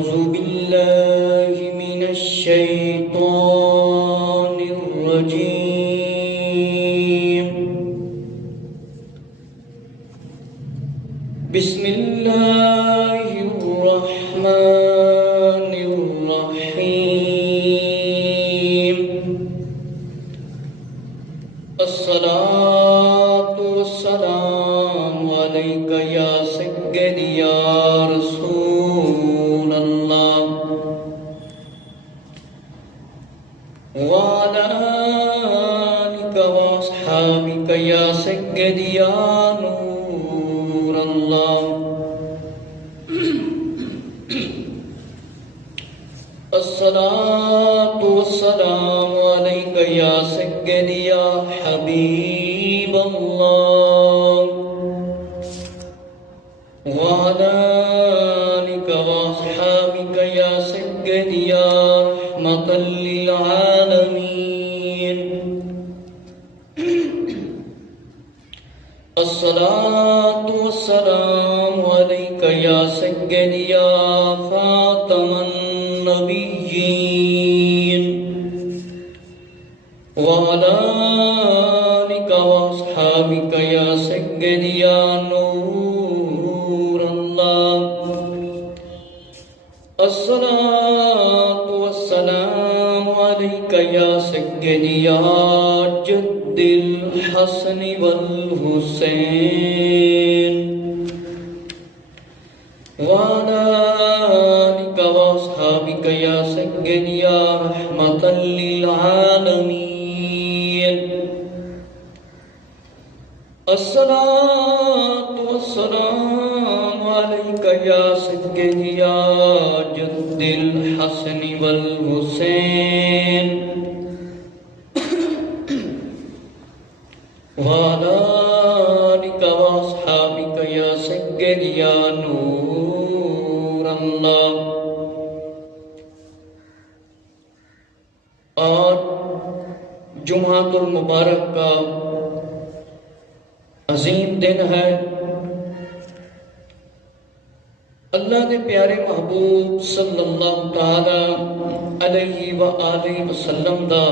أعوذ بالله من الشيطان الرجيم. بسم الله الرحمن الرحيم. الصلاة والسلام عليك يا سيدي يا رسول الله وعلى آلك وأصحابك يا سيدي يا نور الله. الصلاة والسلام عليك يا سيدي يا حبيب الله وعلى آلك وأصحابك يا سيدي يا رحمة للعالمين. الصلاة والسلام عليك يا سيدي يا خاتم النبيين وعلى آلك وأصحابك يا سيدي يا نور الله. الصلاة والسلام عليك يا سيدي يا جد الحسن والحسين وعلى آلك وأصحابك يا سيدي يا رحمة للعالمين. الصلاة والسلام عليك يا سيدي يا جد الحسن والحسين وعلى آلك وأصحابك يا سيدي يا نور الله. آج جمعۃ المبارک کا عظیم دن ہے. اللہ کے پیارے محبوب صلی اللہ تعالی علیہ وآلہ وسلم دا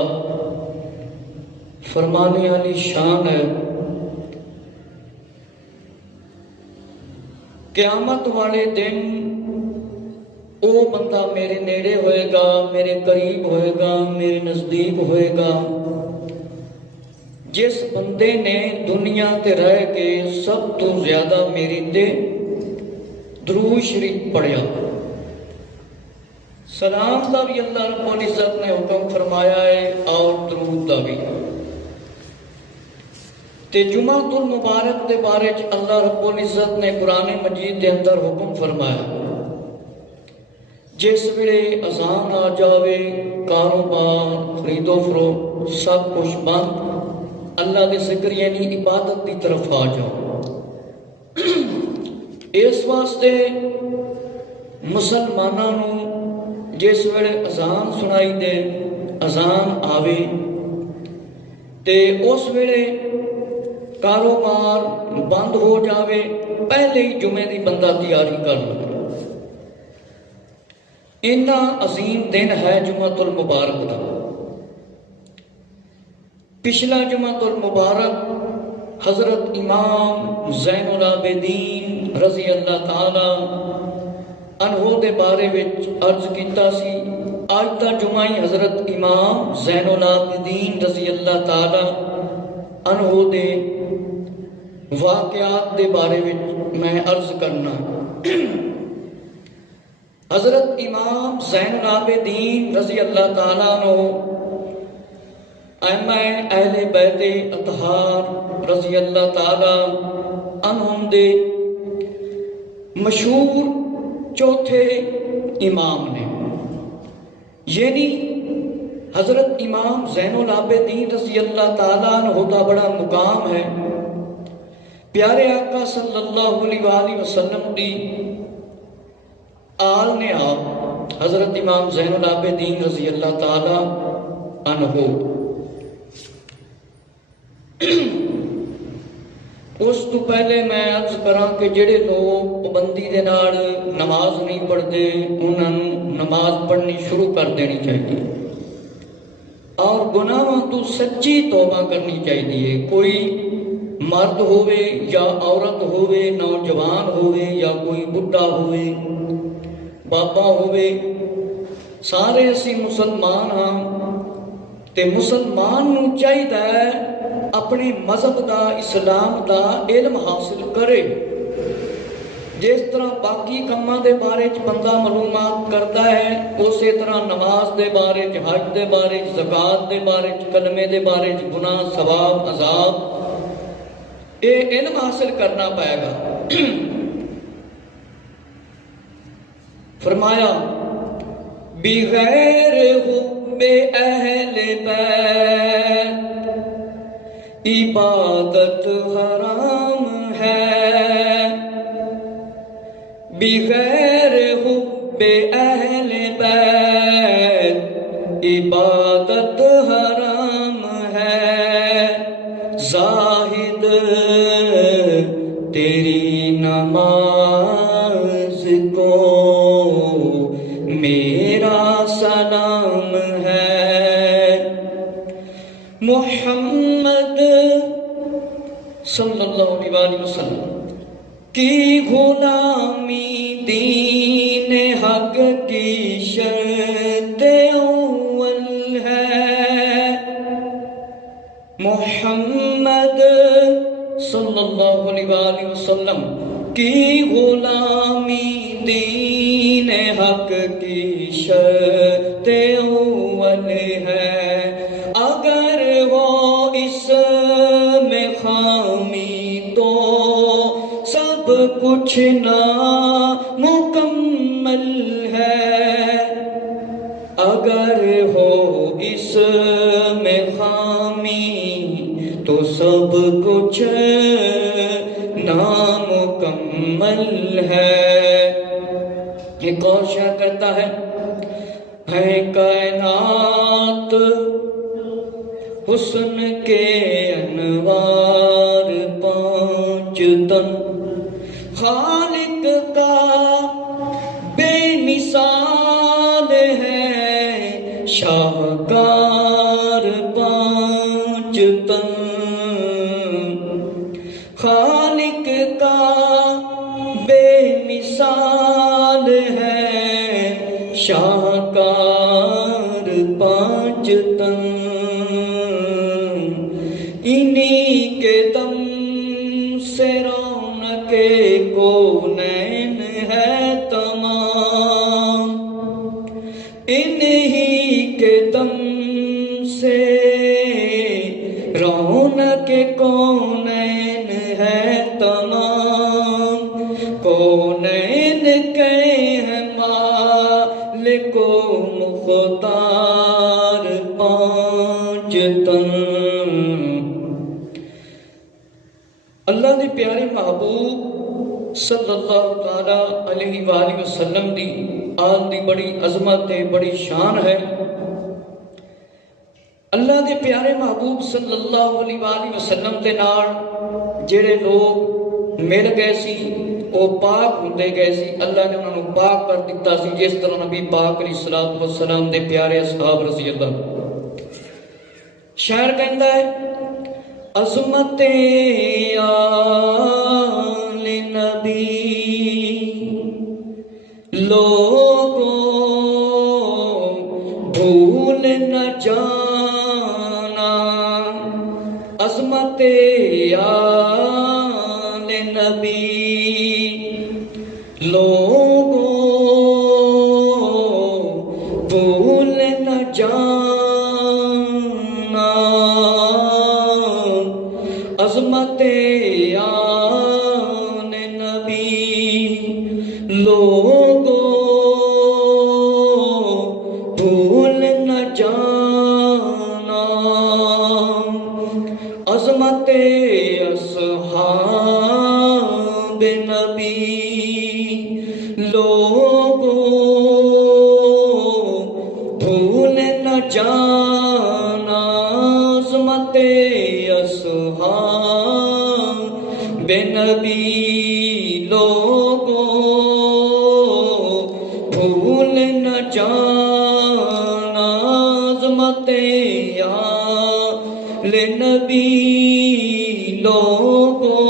فرمانے والی شان ہے. قیامت والے دن وہ بندہ میرے نیڑے ہوئے گا، میرے قریب ہوئے گا، میرے نزدیک ہوئے گا جس بندے نے دنیا تے رہ کے سب تو زیادہ میری تے درود شریف پڑھیا. سلام دا بھی اللہ رب العزت نے حکم فرمایا ہے اور درود دا بھی. تے جمعۃ المبارک دے بارے چ اللہ رب العزت نے قرآن مجید دے اندر حکم فرمایا جس ویلے اذان آ جاوے کاروبار خرید و فروخت سب کچھ بند، اللہ دے ذکر یعنی عبادت دی طرف آ جاؤ. اس واسطے مسلمانوں نوں جس ویلے اذان سنائی دے، اذان آوے تے اس ویلے کاروبار بند ہو جاوے، پہلے ہی جمعے دی بندہ تیاری کر لو. اتنا عظیم دن ہے جمعۃ المبارک کا. پچھلا جمعۃ المبارک حضرت امام زین العابدین رضی اللہ تعالی عنہ دے بارے وچ عرض کیتا سی. آج دا جمعہ حضرت امام زین العابدین رضی اللہ تعالی عنہ دے واقعات دے بارے وچ میں عرض کرنا. حضرت امام زین العابدین رضی اللہ تعالیٰ عنہ ائمہ اہل بیت اطہار رضی اللہ تعالیٰ عنہم دے مشہور چوتھے امام نے. یعنی حضرت امام زین العابدین رضی اللہ تعالیٰ عنہ کا بڑا مقام ہے. پیارے آقا صلی اللہ علیہ وآلہ وسلم دی آل نے آپ حضرت امام زین العابدین رضی اللہ تعالی عنہ اس تو پہلے میں عرض کراں کہ جڑے لوگ پابندی دے نال نماز نہیں پڑھتے انہاں نوں نماز پڑھنی شروع کر دینی چاہیے اور گناہاں تو سچی توبہ کرنی چاہیے. کوئی مرد ہوئے یا عورت ہوئے، نوجوان ہوئے یا کوئی بڈھا ہوئے، بابا ہوئے، سارے اسی مسلمان ہاں تے مسلمان نوں چاہیے اپنے مذہب دا اسلام دا علم حاصل کرے. جس طرح باقی کاماں دے بارے چ بندہ معلومات کرتا ہے اسی طرح نماز دے بارے چ، حج دے بارے چ، زکوٰۃ دے بارے چ، کلمے دے بارے چ، گناہ ثواب عذاب، یہ علم حاصل کرنا پائے گا. فرمایا بغیر حب اہل بیت عبادت حرام ہے، بغیر حب اہل بیت عبادت حرام ہے. زاہد تیری نماز کو میرا سلام ہے. محمد صلی اللہ علیہ وسلم کی غلامی دین حق کی شرط اول ہے. محمد صلی اللہ علیہ وسلم کی غلامی دین حق کی شرط اول ہے. اگر وہ اس میں خامی تو سب کچھ نامکمل ہے. اگر ہو اس میں خامی تو سب کچھ نامکمل ہے. ایک اور شعر کہتا ہے کائنات حسن کے انوار پانچ تن، خالق کا بے مثال ہے شاہکار پانچ تن. خالق کا بے مثال ہے شاہکار پانچ تن. انہی کے دم سے رونق کونین ہے تمام، انہی کے دم سے رونق کونین ہے تمام. کونین کے ہیں مالک و مختار پانچ تن. اللہ دے پیارے محبوب صلی اللہ تعالی علیہ وآلہ وسلم دی آل دی بڑی عظمت ہے، بڑی شان ہے. اللہ دے پیارے محبوب صلی اللہ علیہ وآلہ وسلم دے نال جڑے لوگ مل گئے سی وہ پاک ہوندے گئے سی. اللہ نے انہوں نے پاک کر دیتا سی جس طرح نبی پاک علیہ الصلوۃ والسلام دے پیارے اصحاب رضی اللہ. شاعر کہندا ہے عظمت آل نبی لوگوں بھول نہ جانا. عظمت آل نبی لوگوں بھول نہ جانا. عظمت آل نبی لوگوں بھول نہ جانا. عظمت اصحاب نبی لوگوں بھول نہ جانا. عظمت اصحاب نبی لوگوں نہ جانا عظمت آل نبی لوگوں،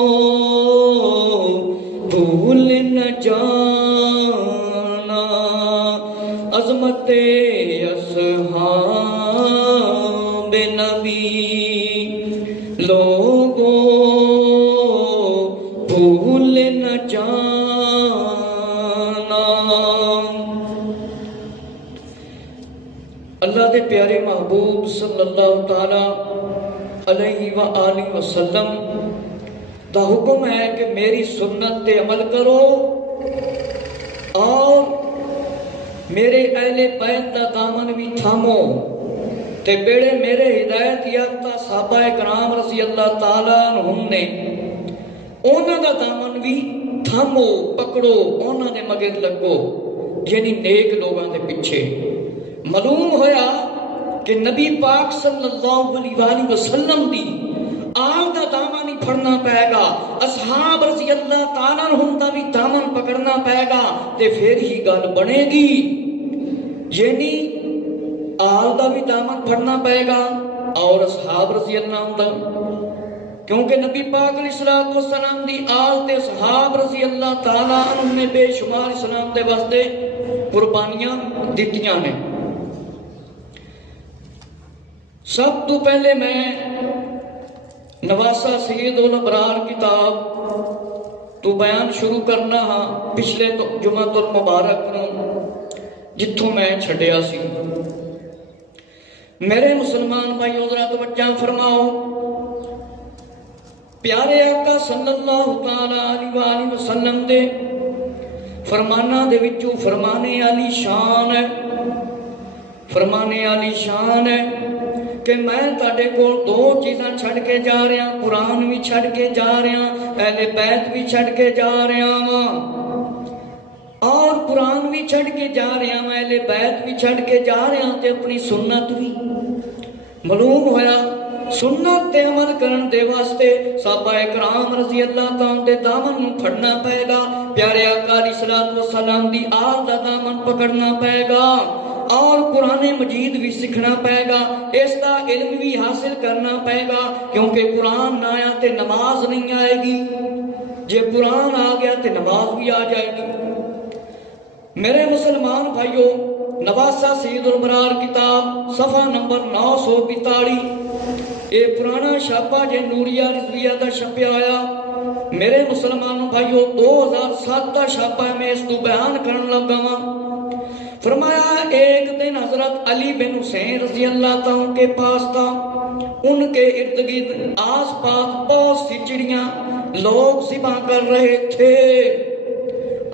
بھول نہ جانا عظمت اصحاب نبی لوگوں، بھول نہ جانا۔ اللہ دے پیارے محبوب صلی اللہ تعالی علیہ وآلہ وسلم دا حکم ہے کہ میری سنت تے عمل کرو اور میرے اہل بیت دا دامن بھی تھامو، تے بیڑے میرے ہدایت یافتہ صحابہ کرام رضی اللہ تعالیٰ عنہم نے اونا دا دامن بھی تھامو، پکڑو، اونا دے مگر لگو، یعنی نیک لوگاں دے پیچھے۔ معلوم ہویا کہ نبی پاک صلی اللہ علیہ وآلہ وسلم دی آل دا دامن ہی پھڑنا پائے گا، اصحاب رضی اللہ تعالیٰ عنہم دا بھی دامن پکڑنا پائے گا، تے پھر ہی گل بنے گی۔ یعنی آل دا بھی دامن پھڑنا پائے گا اور اصحاب رضی اللہ عنہ دا، کیونکہ نبی پاک علیہ السلام دی آل تے اصحاب رضی اللہ تعالیٰ عنہ نے بے شمار اسلام دے واسطے قربانیاں دیتیاں نے۔ سب تو پہلے میں نواسہ سید الابرار کتاب تو بیان شروع کرنا ہاں پچھلے جمعۃ المبارک جتھوں میں چھڈیا سی۔ میرے مسلمان بھائی ذرا توجہ فرماؤ، پیارے آقا صلی اللہ تعالی علیہ وآلہ وسلم دے فرمانہ دے وچوں فرمانے علی شان ہے، فرمانے علی شان ہے کہ میں تاڑے کو دو چیزاں چھڑ کے جا رہا، قرآن بھی چھڑ کے جا رہا، اہل بیت بھی چھڑ کے جا رہا ہاں، اور قرآن بھی چھڑ کے جا رہا ہوں، اہل بیت بھی چھڑ کے جا رہا ہوں، تے اپنی سنت بھی۔ معلوم ہویا سنت تے عمل کرن دے واسطے صحابہ کرام رضی اللہ تعالیٰ دے دامن پھڑنا پائے گا، پیارے آقا علیہ السلام دی آل دا دامن پکڑنا پائے گا، اور قرآن مجید بھی سکھنا پائے گا، اس دا علم بھی حاصل کرنا پائے گا، کیونکہ قرآن نہ آیا تے نماز نہیں آئے گی، جے قرآن آ گیا تے نماز بھی آ جائے گی۔ میرے مسلمان بھائیوں، نواسہ سید الابرار کتاب صفحہ نمبر 942، یہ پرانا چھاپا جے نوریہ رضویہ دا چھپیا آیا۔ میرے مسلمان بھائیوں 2007 دا چھاپا ہے، میں اس کو بیان کرن لگا ہوں۔ فرمایا ایک دن حضرت علی بن حسین رضی اللہ تعالیٰ کے پاس تھا، ان کے ارد گرد آس پاس بہت سی چڑیاں لوگ ذبح کر رہے تھے۔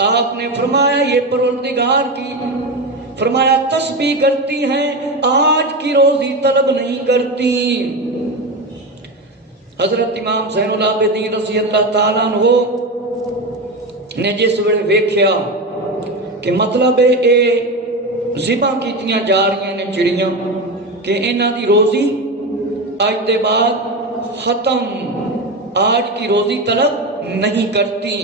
آپ نے فرمایا یہ پروردگار کی فرمایا تسبیح کرتی ہیں، آج کی روزی طلب نہیں کرتی۔ حضرت امام زین العابدین رضی اللہ تعالیٰ عنہ نے جس ویلے ویکھیا کہ مطلب اے ذبح کیتیاں جا رہی ہیں چڑیاں کہ انہاں دی روزی آج دے بعد ختم، آج کی روزی طلب نہیں کرتی۔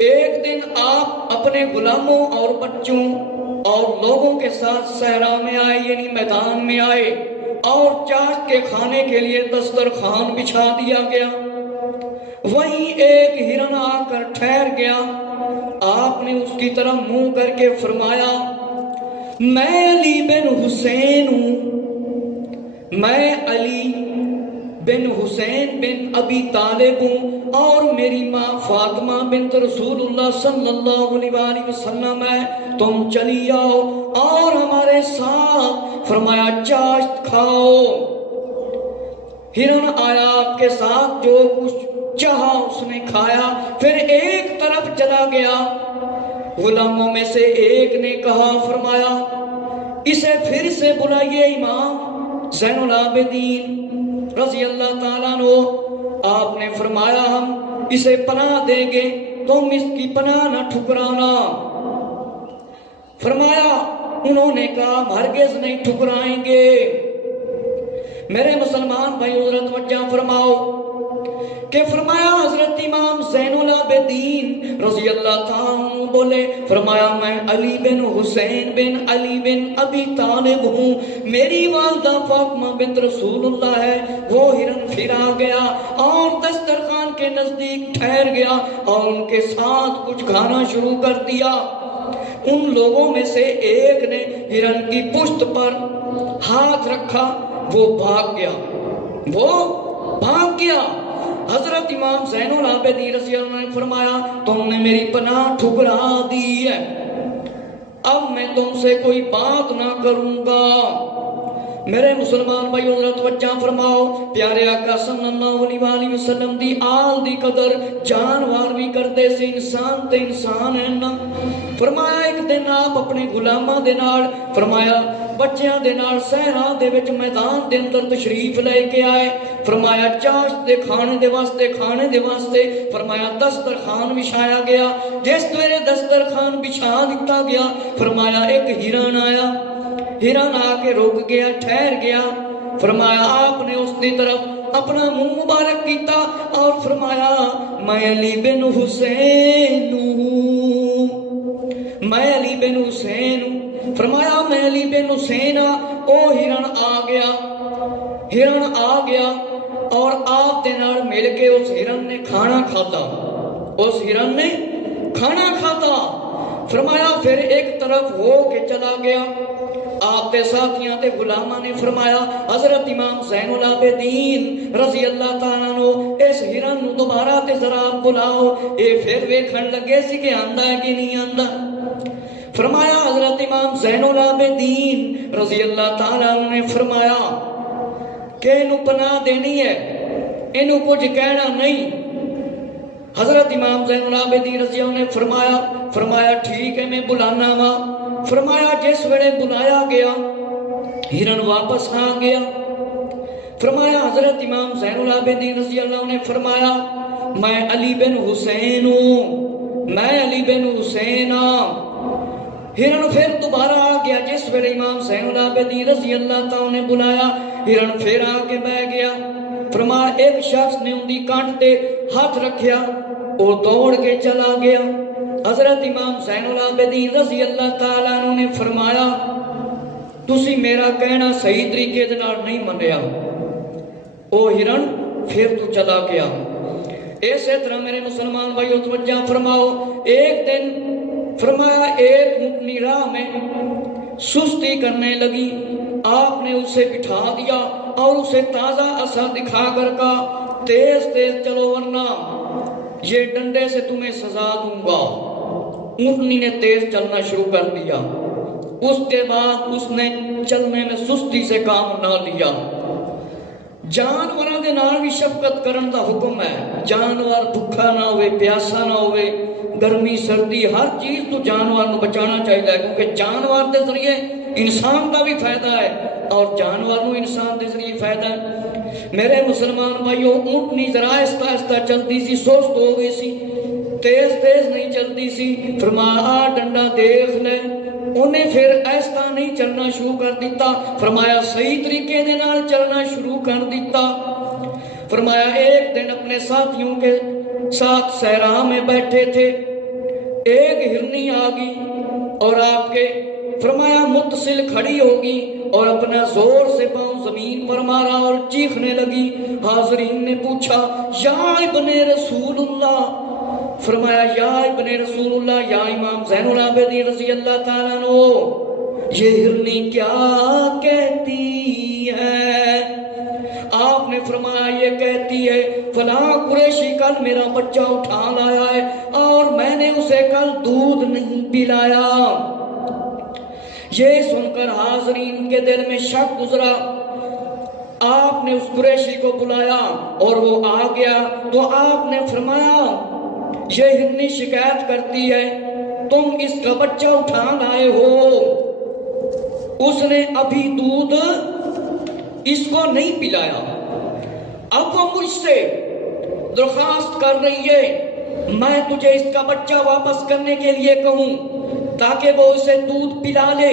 ایک دن آپ اپنے غلاموں اور بچوں اور لوگوں کے ساتھ صحرا میں آئے، یعنی میدان میں آئے، اور چاشت کے کھانے کے لیے دسترخوان بچھا دیا گیا۔ وہیں ایک ہرن آ کر ٹھہر گیا، آپ نے اس کی طرف منہ کر کے فرمایا میں علی بن حسین ہوں، میں علی بن حسین بن ابی طالب ہوں، اور میری ماں فاطمہ بنت رسول اللہ صلی اللہ علیہ وآلہ وسلم ہے، تم چلی آؤ اور ہمارے ساتھ فرمایا چاشت کھاؤ۔ ہرن آیا، آپ کے ساتھ جو کچھ چاہا اس نے کھایا، پھر ایک طرف چلا گیا۔ غلاموں میں سے ایک نے کہا فرمایا اسے پھر سے بلائیے امام زین العابدین رضی اللہ تعالیٰ عنہ۔ آپ نے فرمایا ہم اسے پناہ دیں گے، تم اس کی پناہ نہ ٹھکرانا۔ فرمایا انہوں نے کہا ہرگز نہیں ٹھکرائیں گے۔ میرے مسلمان بھائی حضرت توجہ فرماؤ کہ فرمایا حضرت امام زین العابدین رضی اللہ تعالیٰ عنہ بولے، فرمایا میں علی بن حسین بن علی بن ابی طالب ہوں، میری والدہ فاطمہ بنت رسول اللہ ہے۔ وہ ہرن پھر آ گیا اور دسترخوان کے نزدیک ٹھہر گیا اور ان کے ساتھ کچھ کھانا شروع کر دیا۔ ان لوگوں میں سے ایک نے ہرن کی پشت پر ہاتھ رکھا، وہ بھاگ گیا۔ حضرت امام زین العابدین رضی اللہ عنہ نے فرمایا، تم نے میری پناہ ٹھکرا دی ہے، اب میں تم سے کوئی بات نہ کروں گا۔ میرے مسلمان بھائیو ذرا توجہ فرماؤ، پیارے آقا صلی اللہ علیہ وآلہ وسلم دی آل دی قدر جانوار بھی کردے سی، انسان تے انسان ہے نا۔ فرمایا ایک دن آپ اپنے غلاماں دے نال، فرمایا بچیاں دے نال صحرا دے وچ میدان دے اندر تشریف لے کے آئے۔ فرمایا چاشت دے کھانے دے واسطے فرمایا دسترخوان بچھایا گیا۔ جس ویلے دسترخوان بچھا دتا گیا، فرمایا ایک ہرن آیا، ہرن آ کے رک گیا، ٹھہر گیا۔ فرمایا آپ نے اس کی طرف اپنا منہ مبارک کیتا اور فرمایا میں علی بن حسین ہوں، میں علی بن حسین ہوں۔ فرمایا میں علی بن حسین ہوں۔ او ہرن آ گیا اور آپ دے نال مل کے اس ہرن نے کھانا کھاتا۔ فرمایا پھر ایک طرف ہو کے چلا گیا۔ آپ کے ساتھیاں تے غلاماں نے فرمایا حضرت امام زین العابدین رضی اللہ تعالیٰ عنہ اس ہرن نو دوبارہ تے ذرا بلاؤ، اے پھر ویکھن لگے سی کہ آندا ہے کہ نہیں آندا۔ فرمایا حضرت امام زین العابدین رضی اللہ تعالیٰ عنہ نے فرمایا کہ انہوں پناہ دینی ہے، انہوں کچھ کہنا نہیں۔ حضرت امام زین العابدین رضی اللہ عنہ نے فرمایا ٹھیک ہے میں بلانا وا۔ فرمایا جس ویلے بلایا گیا ہرن واپس آ گیا۔ فرمایا حضرت امام زین العابدین رضی اللہ عنہ نے فرمایا میں علی بن حسین ہوں، میں علی بن حسین ہوں۔ ہرن پھر دوبارہ آ گیا، جس ویلے امام زین العابدین رضی اللہ تعالیٰ نے بلایا، ہرن پھر آ کے بیٹھ گیا۔ فرمایا ایک شخص نے ان دی کانٹ تے ہاتھ رکھیا، وہ دوڑ کے چلا گیا۔ حضرت امام زین العابدین رضی اللہ تعالیٰ عنہ نے فرمایا تسی میرا کہنا صحیح طریقے دے نال نہیں منیا، او ہرن پھر تو چلا گیا۔ اسی طرح میرے مسلمان بھائیو توجہ فرماؤ، ایک دن فرمایا ایک اونٹنی راہ میں سستی کرنے لگی، آپ نے اسے بٹھا دیا اور اسے تازہ عصا دکھا کر کہا تیز چلو ورنہ یہ ڈنڈے سے تمہیں سزا دوں گا۔ اونٹنی نے تیز چلنا شروع کر دیا، اس کے بعد اس نے چلنے میں سستی سے کام نہ لیا۔ جانوراں دے نال بھی شفقت کرن دا حکم ہے، جانور بھوکا نہ ہوئے، پیاسا نہ ہوئے، گرمی سردی ہر چیز تو جانور نو بچانا چاہیے، کیونکہ جانور دے ذریعے انسان کا بھی فائدہ ہے اور جانور نو انسان دے ذریعے فائدہ ہے۔ میرے مسلمان بھائیو اونٹنی ذرا آہستہ چلتی سی، سست ہو گئی سی، تیز نہیں چلتی سی۔ فرمایا ڈنڈا دیکھ لے، انہیں پھر ایسا نہیں چلنا شروع کر دیتا، فرمایا صحیح طریقے دے نال چلنا شروع کر دیتا۔ فرمایا ایک دن اپنے ساتھیوں کے ساتھ صحرا میں بیٹھے تھے، ایک ہرنی آ گئی اور آپ کے فرمایا متصل کھڑی ہوگی اور اپنا زور سے پاؤں زمین پر مارا اور چیخنے لگی۔ حاضرین نے پوچھا یا ابن رسول اللہ، فرمایا یا ابن رسول اللہ، یا امام زین العابدین رضی اللہ تعالیٰ عنہ یہ ہرنی کیا کہتی ہے؟ آپ نے فرمایا یہ کہتی ہے فلاں قریشی کل میرا بچہ اٹھا لایا ہے اور میں نے اسے کل دودھ نہیں پلایا۔ یہ سن کر حاضرین کے دل میں شک گزرا، آپ نے اس قریشی کو بلایا اور وہ آ گیا تو آپ نے فرمایا یہ ہرنی شکایت کرتی ہے تم اس کا بچہ اٹھا لائے ہو، اس نے ابھی دودھ اس کو نہیں پلایا، اب وہ مجھ سے درخواست کر رہی ہے میں تجھے اس کا بچہ واپس کرنے کے لیے کہوں تاکہ وہ اسے دودھ پلا لے،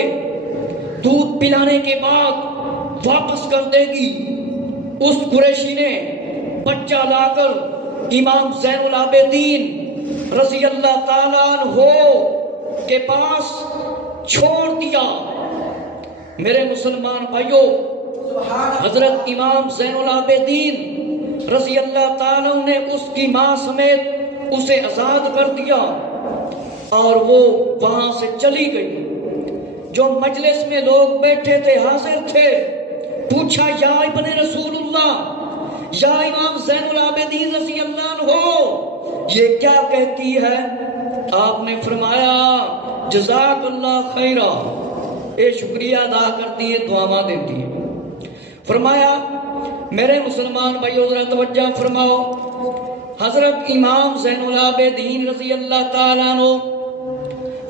دودھ پلانے کے بعد واپس کر دے گی۔ اس قریشی نے بچہ لا کر امام زین العابدین رضی اللہ تعالیٰ عنہ کے پاس چھوڑ دیا۔ میرے مسلمان بھائیوں، حضرت امام زین العابدین رضی اللہ تعالیٰ نے اس کی ماں سمیت اسے آزاد کر دیا اور وہ وہاں سے چلی گئی۔ جو مجلس میں لوگ بیٹھے تھے، حاضر تھے، پوچھا یا ابن رسول اللہ، یا امام زین العابدین رضی اللہ عنہ، یہ کیا کہتی ہے؟ آپ نے فرمایا جزاک اللہ خیرہ، اے شکریہ ادا کرتی ہے، دعا دیتی ہے۔ فرمایا میرے مسلمان بھائیو ذرا توجہ فرماؤ، حضرت امام زین العابدین رضی اللہ تعالیٰ عنہ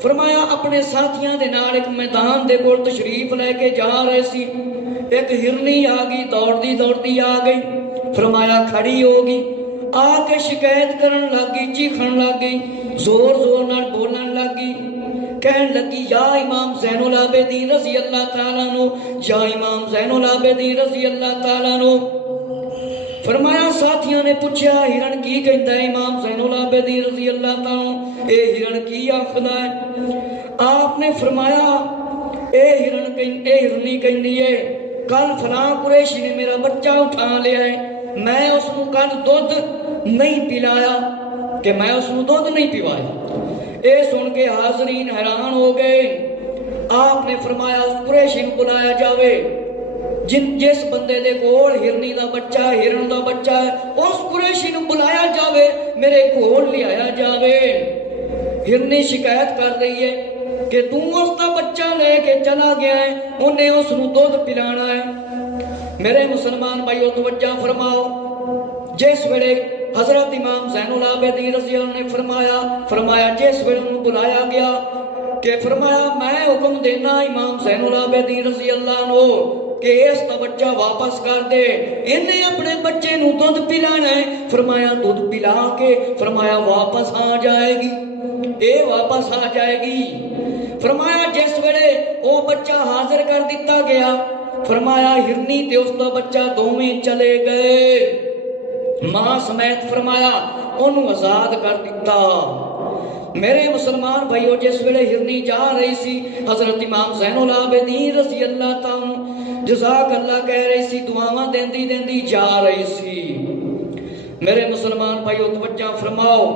فرمایا اپنے ساتھیاں دے نال ایک میدان دے کول تشریف لے کے جا رہے سی، ایک ہرنی آ گئی، دوڑتی آ گئی، فرمایا کھڑی ہوگی، آ کے شکایت کرن لگی، چیخن لگی، زور نال بولن لگی، کہن لگی یا امام زین العابدین رضی اللہ تعالیٰ عنہ، یا امام زین العابدین رضی اللہ تعالیٰ عنہ۔ فرمایا ساتھیاں نے پوچھا ہرن کی کہتا ہے امام زین العابدین رضی اللہ تعالیٰ عنہ، اے ہرن کی آخدا ہے؟ آپ نے فرمایا اے ہرنی کہندی ہے کل فلاں قریشی نے میرا بچہ اٹھا لیا ہے، میں اس کو کل دودھ نہیں پلایا، کہ میں اس کو دودھ نہیں پیوایا۔ اے سن کے حاضرین حیران ہو گئے۔ آپ نے فرمایا اس قریشی کو بلایا جاوے، جس بندے دے کول ہرنی دا بچہ ہے، ہرن دا بچہ ہے، اس قریشی نو بلایا جاوے، میرے کول لے آیا جاوے۔ ہرنی شکایت کر رہی ہے کہ تو اس دا بچہ لے کے چلا گیا ہے، انہیں اس نو دودھ پلانا ہے۔ میرے مسلمان بھائیو توجہ فرماؤ، جس ویلے حضرت امام زین العابدین رضی اللہ عنہ نے فرمایا جس ویلے انہوں بلایا گیا کہ فرمایا میں حکم دینا امام زین العابدین رضی اللہ عنہ کہ اس کا بچہ واپس کر دے، انہیں اپنے بچے نو دودھ پلانا ہے۔ فرمایا دودھ پلا کے فرمایا واپس آ جائے گی، اے واپس آ جائے گی۔ فرمایا جس ویلے وہ بچہ حاضر کر دیتا گیا، فرمایا ہرنی تے اس کا بچہ دونوں چلے گئے ماں سمیت، فرمایا انہوں آزاد کر دیتا۔ میرے مسلمان بھائیو جس ویلے ہرنی جا رہی سی، حضرت امام زین العابدین رضی اللہ تعالیٰ جزاک اللہ کہہ رہی سی، دعاواں دیندی جا رہی سی۔ میرے مسلمان بھائیو توجہ فرماؤ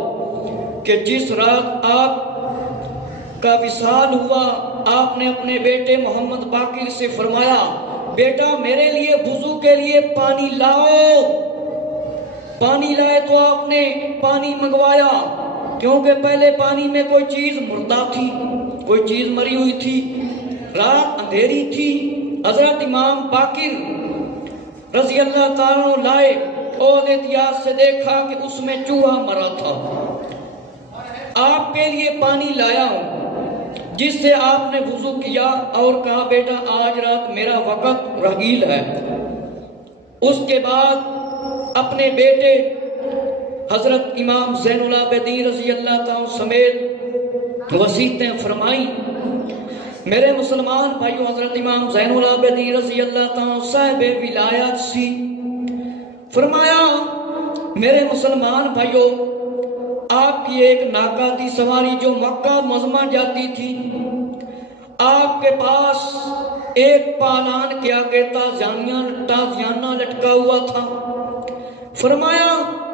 کہ جس رات آپ کا وصال ہوا، آپ نے اپنے بیٹے محمد باقر سے فرمایا بیٹا میرے لیے وضو کے لیے پانی لاؤ۔ پانی لائے تو آپ نے پانی منگوایا، کیونکہ پہلے پانی میں کوئی چیز مردہ تھی، کوئی چیز مری ہوئی تھی، رات اندھیری تھی۔ حضرت امام باقر رضی اللہ تعالیٰ لائے اور احتیاط سے دیکھا کہ اس میں چوہا مرا تھا۔ آپ کے لیے پانی لایا ہوں، جس سے آپ نے وضو کیا اور کہا بیٹا آج رات میرا وقت رحیل ہے۔ اس کے بعد اپنے بیٹے حضرت امام زین العابدین رضی اللہ تعالیٰ سمیت وصیتیں فرمائیں۔ میرے مسلمان بھائیو حضرت امام زین العابدین رضی اللہ تعالیٰ صاحب ولایت سی۔ فرمایا میرے مسلمان بھائیو آپ کی ایک ناکہ تھی سواری جو مکہ معظمہ جاتی تھی، آپ کے پاس ایک پالان کے آگے تازیانہ لٹکا ہوا تھا۔ فرمایا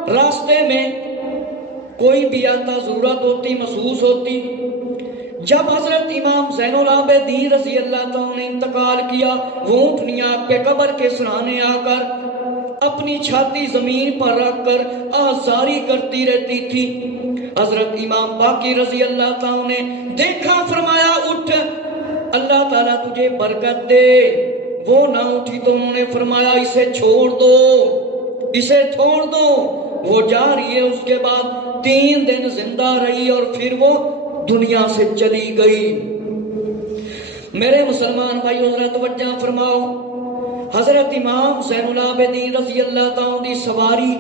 راستے میں کوئی بھی آتا ضرورت ہوتی محسوس ہوتی، جب حضرت امام زین العابدین رضی اللہ تعالیٰ نے انتقال کیا، وہ اونٹنی آپ کے قبر کے سرانے آ کر اپنی چھاتی زمین پر رکھ کر آزاری کرتی رہتی تھی۔ حضرت امام باقر رضی اللہ تعالیٰ نے دیکھا، فرمایا اٹھ، اللہ تعالیٰ تجھے برکت دے۔ وہ نہ اٹھی تو انہوں نے فرمایا اسے چھوڑ دو، اسے چھوڑ دو۔ وہ جا رہی ہے، اس کے بعد 3 دن زندہ رہی اور پھر وہ دنیا سے چلی گئی۔ میرے مسلمان بھائیو ذرا توجہ فرماؤ، حضرت امام زین العابدین رضی اللہ تعالیٰ دی سواری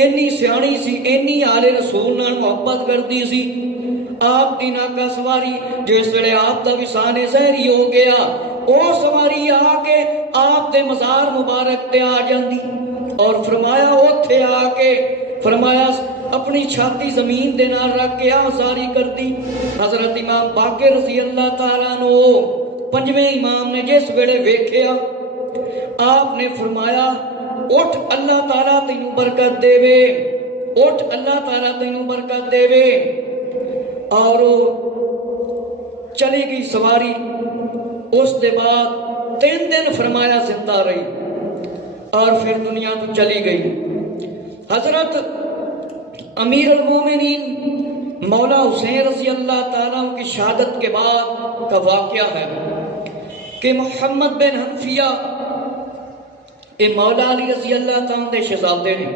اینی سیانی سی، اینی آل رسول نال محبت کرتی سی۔ آپ دی ناکہ سواری جس ویلے آپ دا وصال ظاہری ہو گیا، او سواری آ کے آپ دے مزار مبارک تے آ جاندی اور فرمایا اوتھے آ کے فرمایا اپنی چھاتی زمین دے نال رکھ کے آزاری کر دی۔ حضرت امام باقر رضی اللہ تعالیٰ عنہ پنجویں امام نے جس ویلے ویکھیا آپ نے فرمایا اٹھ اللہ تعالیٰ تینوں برکت دے وے، اٹھ اللہ تعالیٰ تینوں برکت دے وے، اور چلی گئی سواری۔ اس دے بعد 3 دن فرمایا زندہ رہی اور پھر دنیا تو چلی گئی۔ حضرت امیر المومنین مولا حسین رضی اللہ تعالیٰ کی شہادت کے بعد کا واقعہ ہے کہ محمد بن حنفیہ مولا علی رضی اللہ تعالیٰ دے شہزادے نے،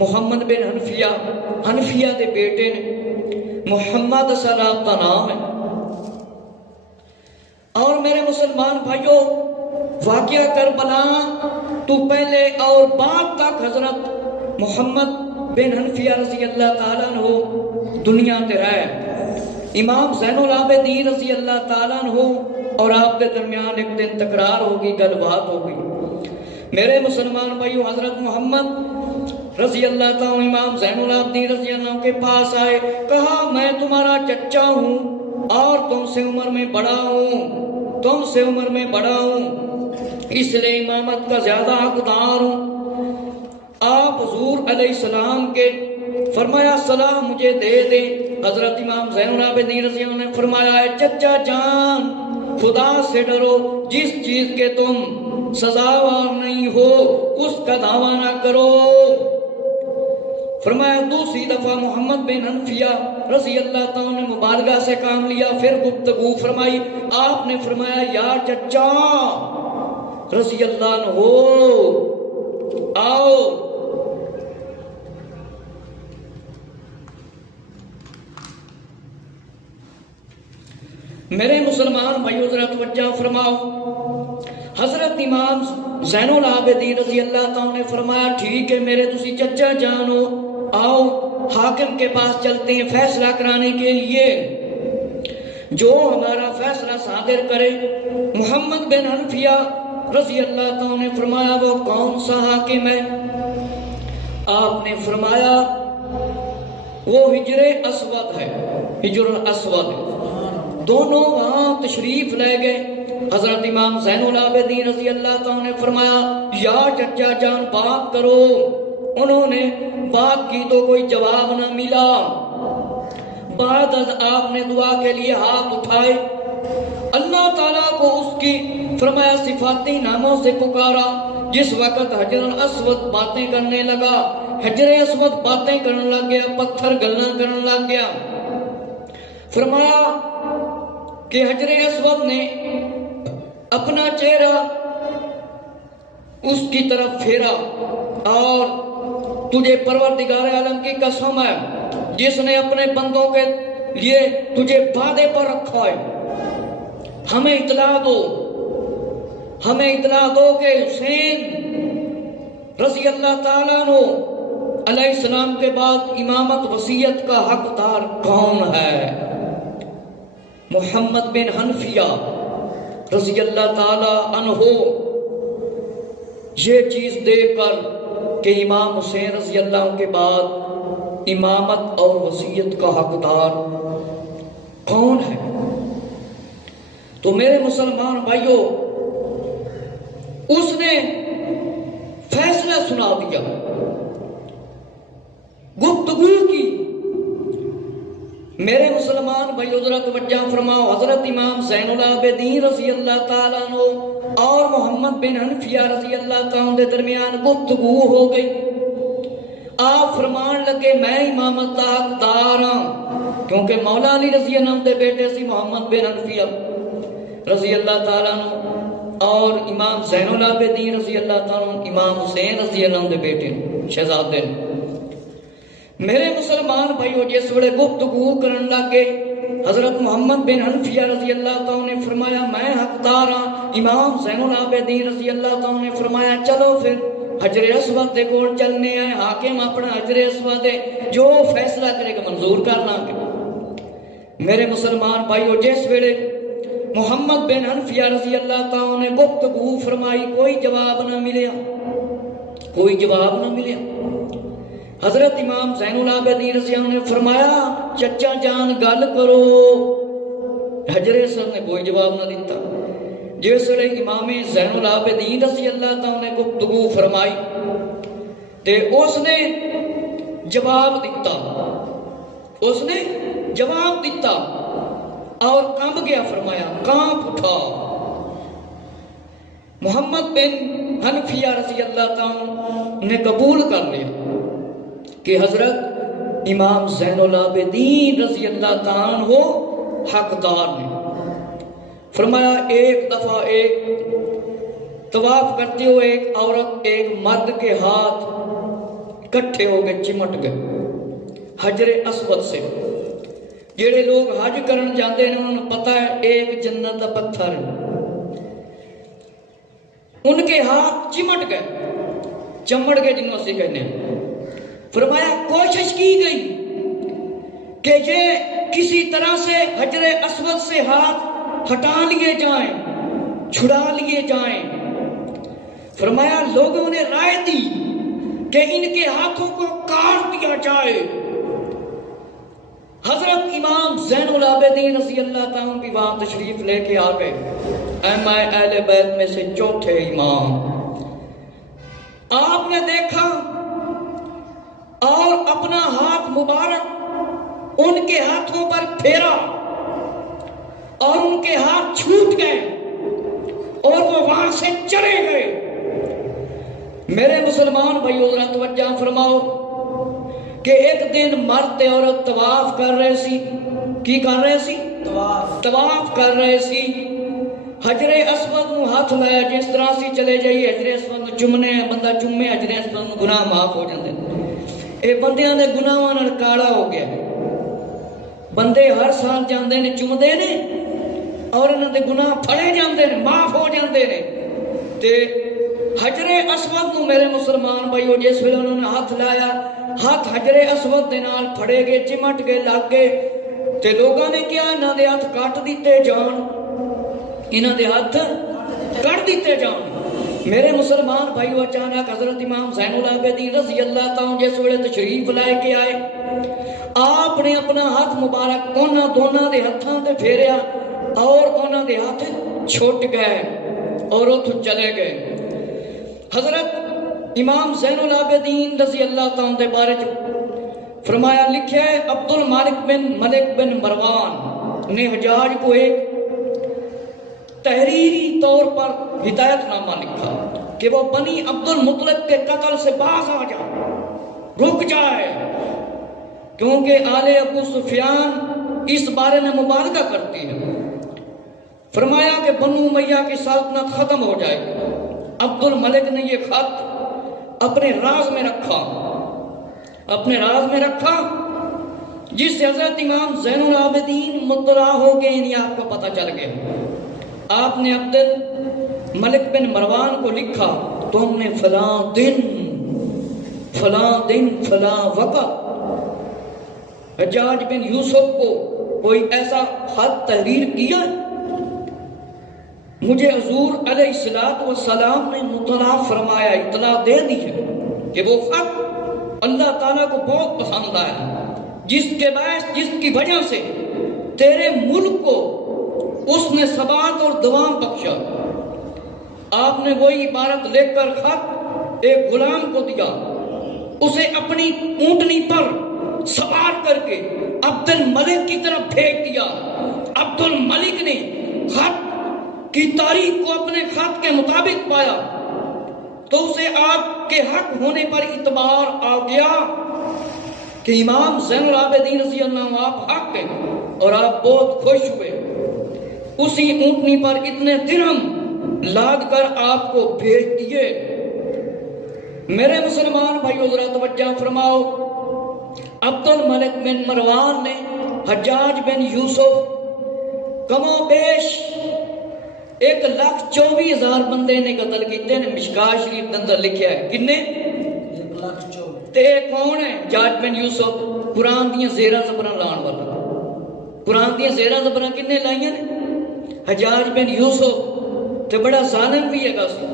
محمد بن حنفیہ دے بیٹے نے، محمد صاحب کا نام ہے۔ اور میرے مسلمان بھائیوں، واقعہ کربلا تو پہلے اور بعد تک حضرت محمد بن حنفیہ رضی اللہ تعالیٰ عنہ دنیا تے رہے۔ امام زین العابدین رضی اللہ تعالیٰ عنہ اور آپ کے درمیان ایک دن تکرار ہوگی، گل بات ہوگی۔ میرے مسلمان بھائیوں، حضرت محمد رضی اللہ تعالیٰ امام زین العابدین رضی اللہ عنہ کے پاس آئے، کہا میں تمہارا چچا ہوں اور تم سے عمر میں بڑا ہوں، تم سے عمر میں بڑا ہوں، اس لیے امامت کا زیادہ حقدار ہوں۔ آپ حضور علیہ السلام کے فرمایا صلاح مجھے دے دیں۔ حضرت امام زین العابدین رضی اللہ عنہ نے فرمایا ہے چچا جان خدا سے ڈرو، جس چیز کے تم سزاوار نہیں ہو اس کا دعویٰ نہ کرو۔ فرمایا دوسری دفعہ محمد بن حنفیہ رضی اللہ تعالیٰ نے مبالغہ سے کام لیا، پھر گفتگو فرمائی۔ آپ نے فرمایا یا چچا رضی اللہ عنہ آؤ۔ میرے مسلمان بھائیو ذرا توجہ فرماؤ، حضرت امام زین العابدین رضی اللہ تعالیٰ نے فرمایا ٹھیک ہے میرے تسی چچا جانو، آؤ حاکم کے پاس چلتے ہیں فیصلہ کرانے کے لیے، جو ہمارا فیصلہ صادر کرے۔ محمد بن حنفیہ رضی اللہ تعالیٰ نے فرمایا وہ کون سا حاکم ہے؟ آپ نے فرمایا وہ حجر اسود ہے، حجر اسود ہے۔ دونوں وہاں تشریف لے گئے۔ حضرت امام زین العابدین رضی اللہ تعالیٰ نے فرمایا یا چچا جان بات کرو۔ انہوں نے بات کی تو کوئی جواب نہ ملا۔ بعد از آپ نے دعا کے لیے ہاتھ اٹھائے، اللہ تعالیٰ کو اس کی فرمایا صفاتی ناموں سے پکارا۔ جس وقت حجر اسود باتیں کرنے لگا، حجر اسود باتیں کرنے لگ گیا، پتھر گلنا کرنے لگ گیا۔ فرمایا کہ حجر اسود نے اپنا چہرہ اس کی طرف پھیرا اور تجھے پروردگار عالم کی قسم ہے جس نے اپنے بندوں کے لیے تجھے وعدے پر رکھا ہے، ہمیں اطلاع دو، ہمیں اطلاع دو کہ حسین رضی اللہ تعالیٰ عنہ علیہ السلام کے بعد امامت وصیت کا حقدار کون ہے؟ محمد بن حنفیہ رضی اللہ تعالی عنہ یہ چیز دیکھ کر کہ امام حسین رضی اللہ عنہ کے بعد امامت اور وصیت کا حقدار کون ہے، تو میرے مسلمان بھائیوں اس نے فیصلہ سنا دیا، گفتگو کی۔ میرے مسلمان بھائیو ذرا توجہ فرماؤ، حضرت امام زین العابدین رضی اللہ تعالیٰ عنہ اور محمد بن حنفیہ رضی اللہ تعالیٰ عنہ درمیان گفتگو ہو گئی۔ آپ فرمان لگے میں امامت دا حقدار ہاں، کیونکہ مولا علی رضی اللہ عنہ دے بیٹے سی محمد بن حنفیہ رضی اللہ تعالیٰ عنہ اور امام زین العابدین رضی اللہ تعالیٰ عنہ امام حسین رضی اللہ عنہ دے بیٹے شہزادے۔ میرے مسلمان بھائیو جس وڑے گفتگو کرن لگے، حضرت محمد بن حنفیہ رضی اللہ تعالیٰ نے فرمایا میں حقدار ہاں۔ امام زین العابدین رضی اللہ تعالیٰ نے فرمایا چلو پھر حجر اسود دے کول چلنے آئے، حاکم اپنا حجر اسود دے جو فیصلہ کرے گا منظور کرنا گے۔ میرے مسلمان بھائیو جس ویلے محمد بن حنفیہ رضی اللہ تعالیٰ نے گفتگو فرمائی، کوئی جواب نہ ملیا، کوئی جواب نہ ملیا۔ حضرت امام زین العابدین رضی اللہ عنہ نے فرمایا چچا جان گل کرو. حجر اسود نے کوئی جواب نہ دیتا. جس ویلے امام زین العابدین رضی اللہ تعالیٰ نے گفتگو فرمائی تے اس نے جواب دیتا. اس نے جواب دیتا اور کانپ گیا. فرمایا کانپ اٹھا. محمد بن حنفیہ رضی اللہ تعالیٰ نے قبول کر لیا کہ حضرت امام زین العابدین رضی اللہ تعالیٰ وہ حقدار نے. فرمایا ایک دفعہ ایک طواف کرتے ہوئے ایک عورت ایک مرد کے ہاتھ کٹھے ہو گئے, چمٹ گئے حجر اسود سے. جڑے لوگ حج کرن جاندے ہیں انہوں نے پتہ ہے ایک جنت کا پتھر ہے. ان کے ہاتھ چمٹ گئے, چمڑ گئے جنہوں سے کہنے ہیں. فرمایا کوشش کی گئی کہ یہ کسی طرح سے حجر اسود سے ہاتھ ہٹا لیے جائیں, چھڑا لیے جائیں. فرمایا لوگوں نے رائے دی کہ ان کے ہاتھوں کو کاٹ دیا جائے. حضرت امام زین العابدین رضی اللہ تعالیٰ کی وہاں تشریف لے کے آ گئے. ائمہ اہل بیت میں سے چوتھے امام. آپ نے دیکھا اور اپنا ہاتھ مبارک ان کے ہاتھوں پر پھیرا اور ان کے ہاتھ چھوٹ گئے اور وہ وہاں سے چلے گئے. میرے مسلمان بھائیو ذرا توجہ فرماؤ کہ ایک دن مرد عورت طواف کر رہے سی. کی کر رہے سی؟ طواف کر رہے سی. حجر اسود نو ہاتھ لایا جس طرح سی چلے جائیے حجر اسود نو چومنے بندہ چومے حجر اسود نو گناہ معاف ہو جاندے. اے بندیاں دے گناہاں نال کالا ہو گیا. بندے ہر سال جاندے نے چومدے نے اور انہاں دے گناہ پھڑے جاندے نے, معاف ہو جاندے نے. تے حجر اسود نو میرے مسلمان بھائیو جس ویلے انہوں نے ہاتھ لایا, ہاتھ حجر اسود دے نال پھڑے گئے, چمٹ گئے, لگ گئے. تے لوگاں نے کیا انہاں دے ہاتھ کٹ دیتے جان, انہاں دے ہاتھ کٹ دیتے جان. میرے مسلمان بھائیو اچانک حضرت امام زین العابدین رضی اللہ تعالیٰ جس ویلے تشریف لائے کے آئے, آپ نے اپنا ہاتھ مبارک انہاں دونوں دے ہتھاں تے پھیریا اور انہاں دے ہاتھ چھوٹ گئے اور اتھوں چلے گئے. حضرت امام زین العابدین رضی اللہ تعالیٰ دے بارے فرمایا لکھا ہے عبد المالک بن ملک بن مروان نے حجاج کو ایک تحریری طور پر ہدایت نامہ لکھا کہ وہ بنی عبد المطلب کے قتل سے باز آ جائے, رک جائے, کیونکہ آل ابو سفیان اس بارے میں مبالغہ کرتی ہے. فرمایا کہ بنو امیہ کی سلطنت ختم ہو جائے گی. عبد الملک نے یہ خط اپنے راز میں رکھا, اپنے راز میں رکھا, جس سے حضرت امام زین العابدین مطلع ہو گئے, یعنی آپ کو پتہ چل گیا. آپ نے عبد الملک بن مروان کو لکھا تم نے فلاں دن فلاں وقت حجاج بن یوسف کو کوئی ایسا خط تحریر کیا, مجھے حضور علیہ الصلوۃ والسلام نے مطلع فرمایا, اطلاع دے دی ہے کہ وہ خط اللہ تعالیٰ کو بہت پسند آیا, جس کے باعث جس کی وجہ سے تیرے ملک کو اس نے ثبات اور دوام بخشا. آپ نے وہی عبارت لکھ کر خط ایک غلام کو دیا, اسے اپنی اونٹنی پر سوار کر کے عبد الملک کی طرف بھیج دیا. عبد الملک نے خط کی تاریخ کو اپنے خط کے مطابق پایا تو اسے آپ کے حق ہونے پر اعتبار آ گیا کہ امام زین العابدین رضی اللہ عنہ آپ حق ہیں, اور آپ بہت خوش ہوئے. اسی اونٹنی پر اتنے درہم لاد کر آپ کو بھیج دیے. میرے مسلمان بھائیو ذرا توجہ فرماؤ, عبد الملک بن مروان نے حجاج بن یوسف کم و بیش 1,24,000 بندے نے قتل کیتے نے. مشکاہ شریف اندر لکھیا ہے کنے 1,24,000. تے کون ہے حجاج بن یوسف؟ قرآن دیاں زیرہ زبراں لان والا. قرآن دیاں زیرہ زبراں کنے لائیاں نے؟ حجاج بن یوسف. تے بڑا ظالم بھی ہے گا سی.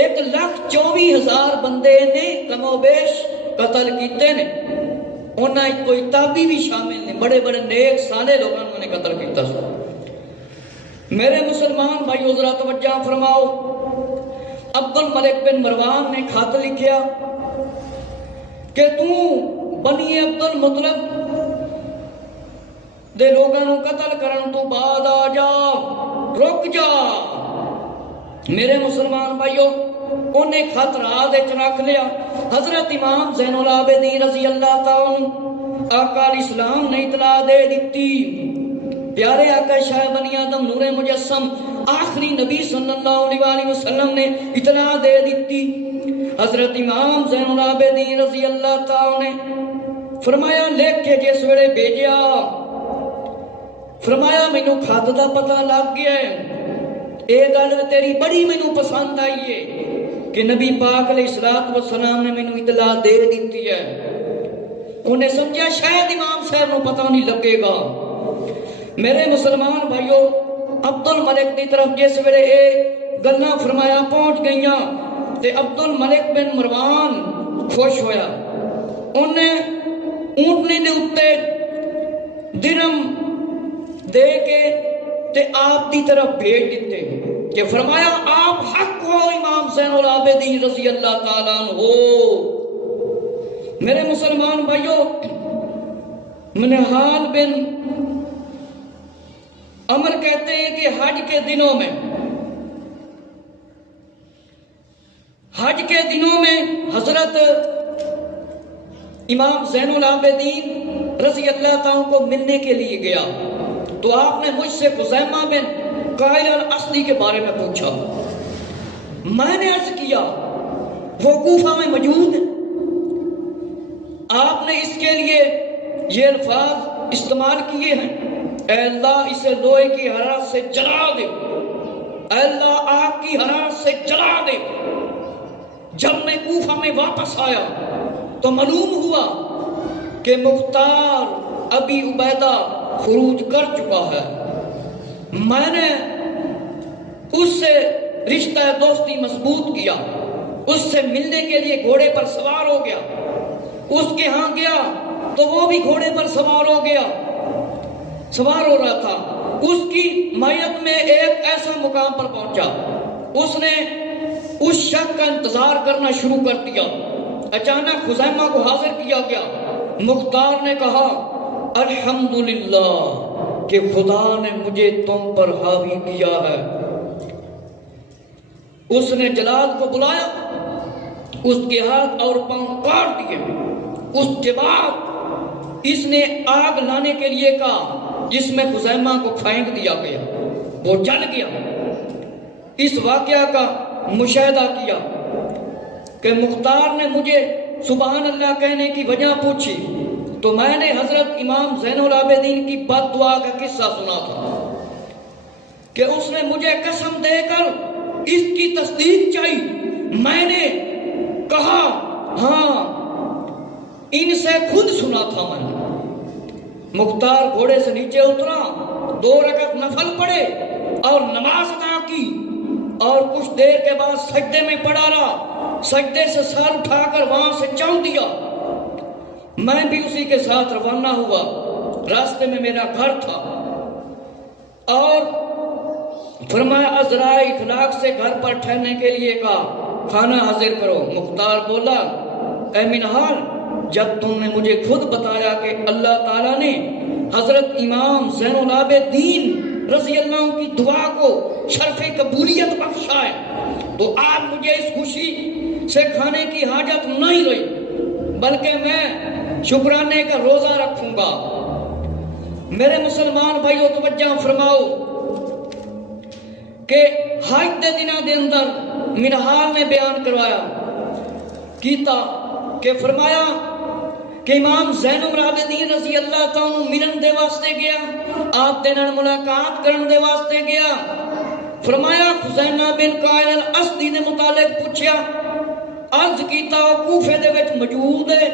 1,24,000 بندے نے کم و بیش قتل کیتے نے انہاں کوئی تابی بھی شامل نے، بڑے بڑے نیک سالے لوگوں نے قتل کیتا سو۔ میرے مسلمان بھائیو ذرا توجہ فرماؤ، عبد الملک بن مروان نے خط لکھیا کہ تو بنی عبد المطلب دے لوگوں قتل کرن تو بعد آ جا، رک جا۔ میرے مسلمان بھائیو انہیں خط راہ دے رکھ لیا۔ حضرت امام زین العابدین رضی اللہ تعالی آقا علیہ السلام نے اطلاع دے دیتی، پیارے آقا شاہ بنی آدم نور مجسم آخری نبی صلی اللہ علیہ وآلہ وسلم نے اطلاع دے دیتی۔ حضرت امام زین العابدین رضی اللہ تعالی نے فرمایا لکھ کے جس ویلے بھیجیا، فرمایا مینوں خط دا پتہ لگ گیا ہے، اے گل تیری بڑی مینوں پسند آئی ہے کہ نبی پاک علیہ الصلوۃ والسلام نے مینوں اطلاع دے دیتی ہے۔ انہیں سمجھا شاید امام صاحب نو پتہ نہیں لگے گا۔ میرے مسلمان بھائیو عبد الملک دی طرف جس ویلے اے گلاں فرمایا پہنچ گئیاں تے عبد الملک بن مروان خوش ہویا، انہیں اونٹنی دے اتے درم دے کے تے آپ دی طرف بھیج دیتے کہ فرمایا آپ حق ہو امام زین العابدین رضی اللہ تعالیٰ عنہ ہو۔ میرے مسلمان بھائیو منہال بن عمر کہتے ہیں کہ حج کے دنوں میں حضرت امام زین العابدین رضی اللہ تعالیٰ کو ملنے کے لیے گیا تو آپ نے مجھ سے خزیمہ بن قائل الاسدی کے بارے میں پوچھا۔ میں نے عرض کیا وہ کوفہ میں موجود ہے۔ آپ نے اس کے لیے یہ الفاظ استعمال کیے ہیں، اے اللہ اسے لوہے کی حرارت سے جلا دے، اے اللہ آگ کی حرارت سے جلا دے۔ جب میں کوفہ میں واپس آیا تو معلوم ہوا کہ مختار ابی عبیدہ خروج کر چکا ہے۔ میں نے اس سے رشتہ دوستی مضبوط کیا، اس سے ملنے کے لیے گھوڑے پر سوار ہو گیا، اس کے ہاں گیا تو وہ بھی گھوڑے پر سوار ہو رہا تھا۔ اس کی میت میں ایک ایسا مقام پر پہنچا، اس نے اس شخص کا انتظار کرنا شروع کر دیا۔ اچانک خزیمہ کو حاضر کیا گیا۔ مختار نے کہا الحمدللہ کہ خدا نے مجھے تم پر حاوی کیا ہے۔ اس نے جلاد کو بلایا، اس کے ہاتھ اور پاؤں کاٹ دیے۔ اس کے بعد اس نے آگ لانے کے لیے کہا جس میں خزیمہ کو پھینک دیا گیا، وہ جل گیا۔ اس واقعہ کا مشاہدہ کیا کہ مختار نے مجھے سبحان اللہ کہنے کی وجہ پوچھی تو میں نے حضرت امام زین العابدین کی بد دعا کا قصہ سنا تھا کہ اس نے مجھے قسم دے کر اس کی تصدیق چاہی۔ میں نے کہا ہاں ان سے خود سنا تھا میں نے۔ مختار گھوڑے سے نیچے اترا، 2 رکعت نفل پڑھے اور نماز ادا کی اور کچھ دیر کے بعد سجدے میں پڑا رہا۔ سجدے سے سر اٹھا کر وہاں سے چل دیا۔ میں بھی اسی کے ساتھ روانہ ہوا۔ راستے میں میرا گھر تھا اور فرمایا عذرائے اخلاق سے گھر پر ٹھہرنے کے لیے کہا کھانا حاضر کرو۔ مختار بولا اے منہال، جب تم نے مجھے خود بتایا کہ اللہ تعالیٰ نے حضرت امام زین العابدین رضی اللہ عنہ کی دعا کو شرف قبولیت بخشا ہے تو آج مجھے اس خوشی سے کھانے کی حاجت نہیں رہی، بلکہ میں شکرانے کا روزہ رکھوں گا۔ میرے مسلمان بھائیو توجہ فرماؤ کہ حج دے دنوں دے اندر منہال نے بیان کروایا کیتا کہ فرمایا کہ امام زین العابدین رضی اللہ تعالیٰ ملن دے واسطے گیا، آپ دے نال ملاقات کرن دے واسطے گیا۔ فرمایا خزیمہ بن قائل الاسدی نے متعلق پوچھیا، عرض کیتا کوفے دے وچ موجود ہے،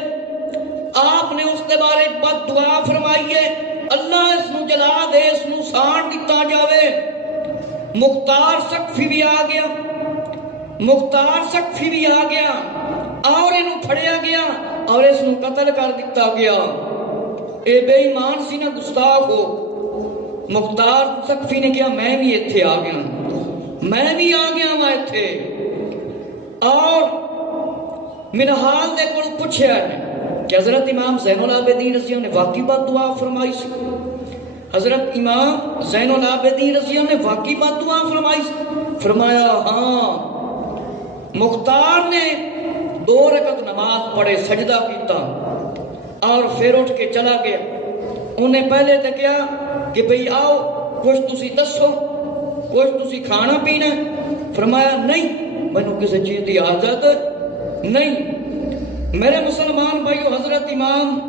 آپ نے اس دے بارے بد دعا فرمائی ہے، اللہ اس نو جلا دے، اس نو ساڑ دتا جاوے۔ مختار سقفی بھی آ گیا اور انہوں پھڑیا گیا اور اس نو قتل کر دیتا گیا۔ اے بے ایمان سی نہ گستاخ ہو۔ مختار سقفی نے کہا میں بھی ایتھے آ گیا، میں بھی آ گیا وہاں ایتھے۔ اور منہال دے کول پوچھیا ہے کہ حضرت امام زین العابدین رضی اللہ نے واقعی بات دعا فرمائی سی؟ حضرت امام زین العابدین رضی اللہ نے واقعی بات دعا فرمائی سی؟ فرمایا ہاں۔ مختار نے 2 رکعت نماز پڑھے، سجدہ کیتا اور پھر اٹھ کے چلا گیا۔ انہیں پہلے تو کیا کہ بھئی آؤ کچھ تسی دسو، کچھ تسی کھانا پینا ہے؟ فرمایا نہیں، مینوں کسی چیز دی عادت نہیں۔ میرے مسلمان بھائیو، حضرت امام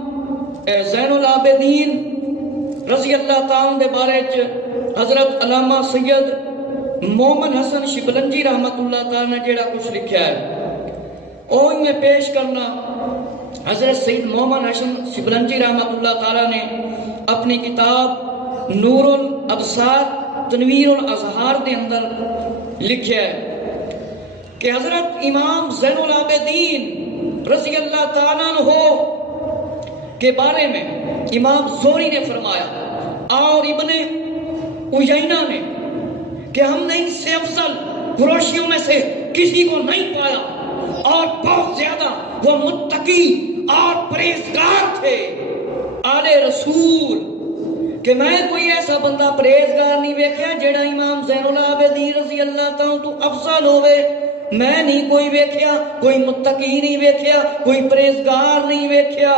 زین العابدین رضی اللہ تعالیٰ دے بارے چ حضرت علامہ سید مومن حسن شبلنجی رحمت اللہ تعالیٰ نے جیڑا کچھ لکھا ہے اوہ میں پیش کرنا۔ حضرت سید مومن حسن شبلنجی رحمت اللہ تعالیٰ نے اپنی کتاب نور الابصار تنویر الاظہار دے اندر لکھا ہے کہ حضرت امام زین العابدین رضی اللہ تعالیٰ عنہ کے بارے میں امام زہری نے فرمایا اور ابن عیینہ نے کہ ہم نے ان سے افضل قریشیوں میں سے کسی کو نہیں پایا، اور بہت زیادہ وہ متقی اور پرہیزگار تھے آل رسول، کہ میں کوئی ایسا بندہ پرہیزگار نہیں ویکھیا جیڑا امام زین العابدین رضی اللہ تعالیٰ تو افضل ہوئے۔ میں نہیں کوئی ویکھیا، کوئی متقی نہیں ویکھیا، کوئی پرہیزگار نہیں ویکھیا۔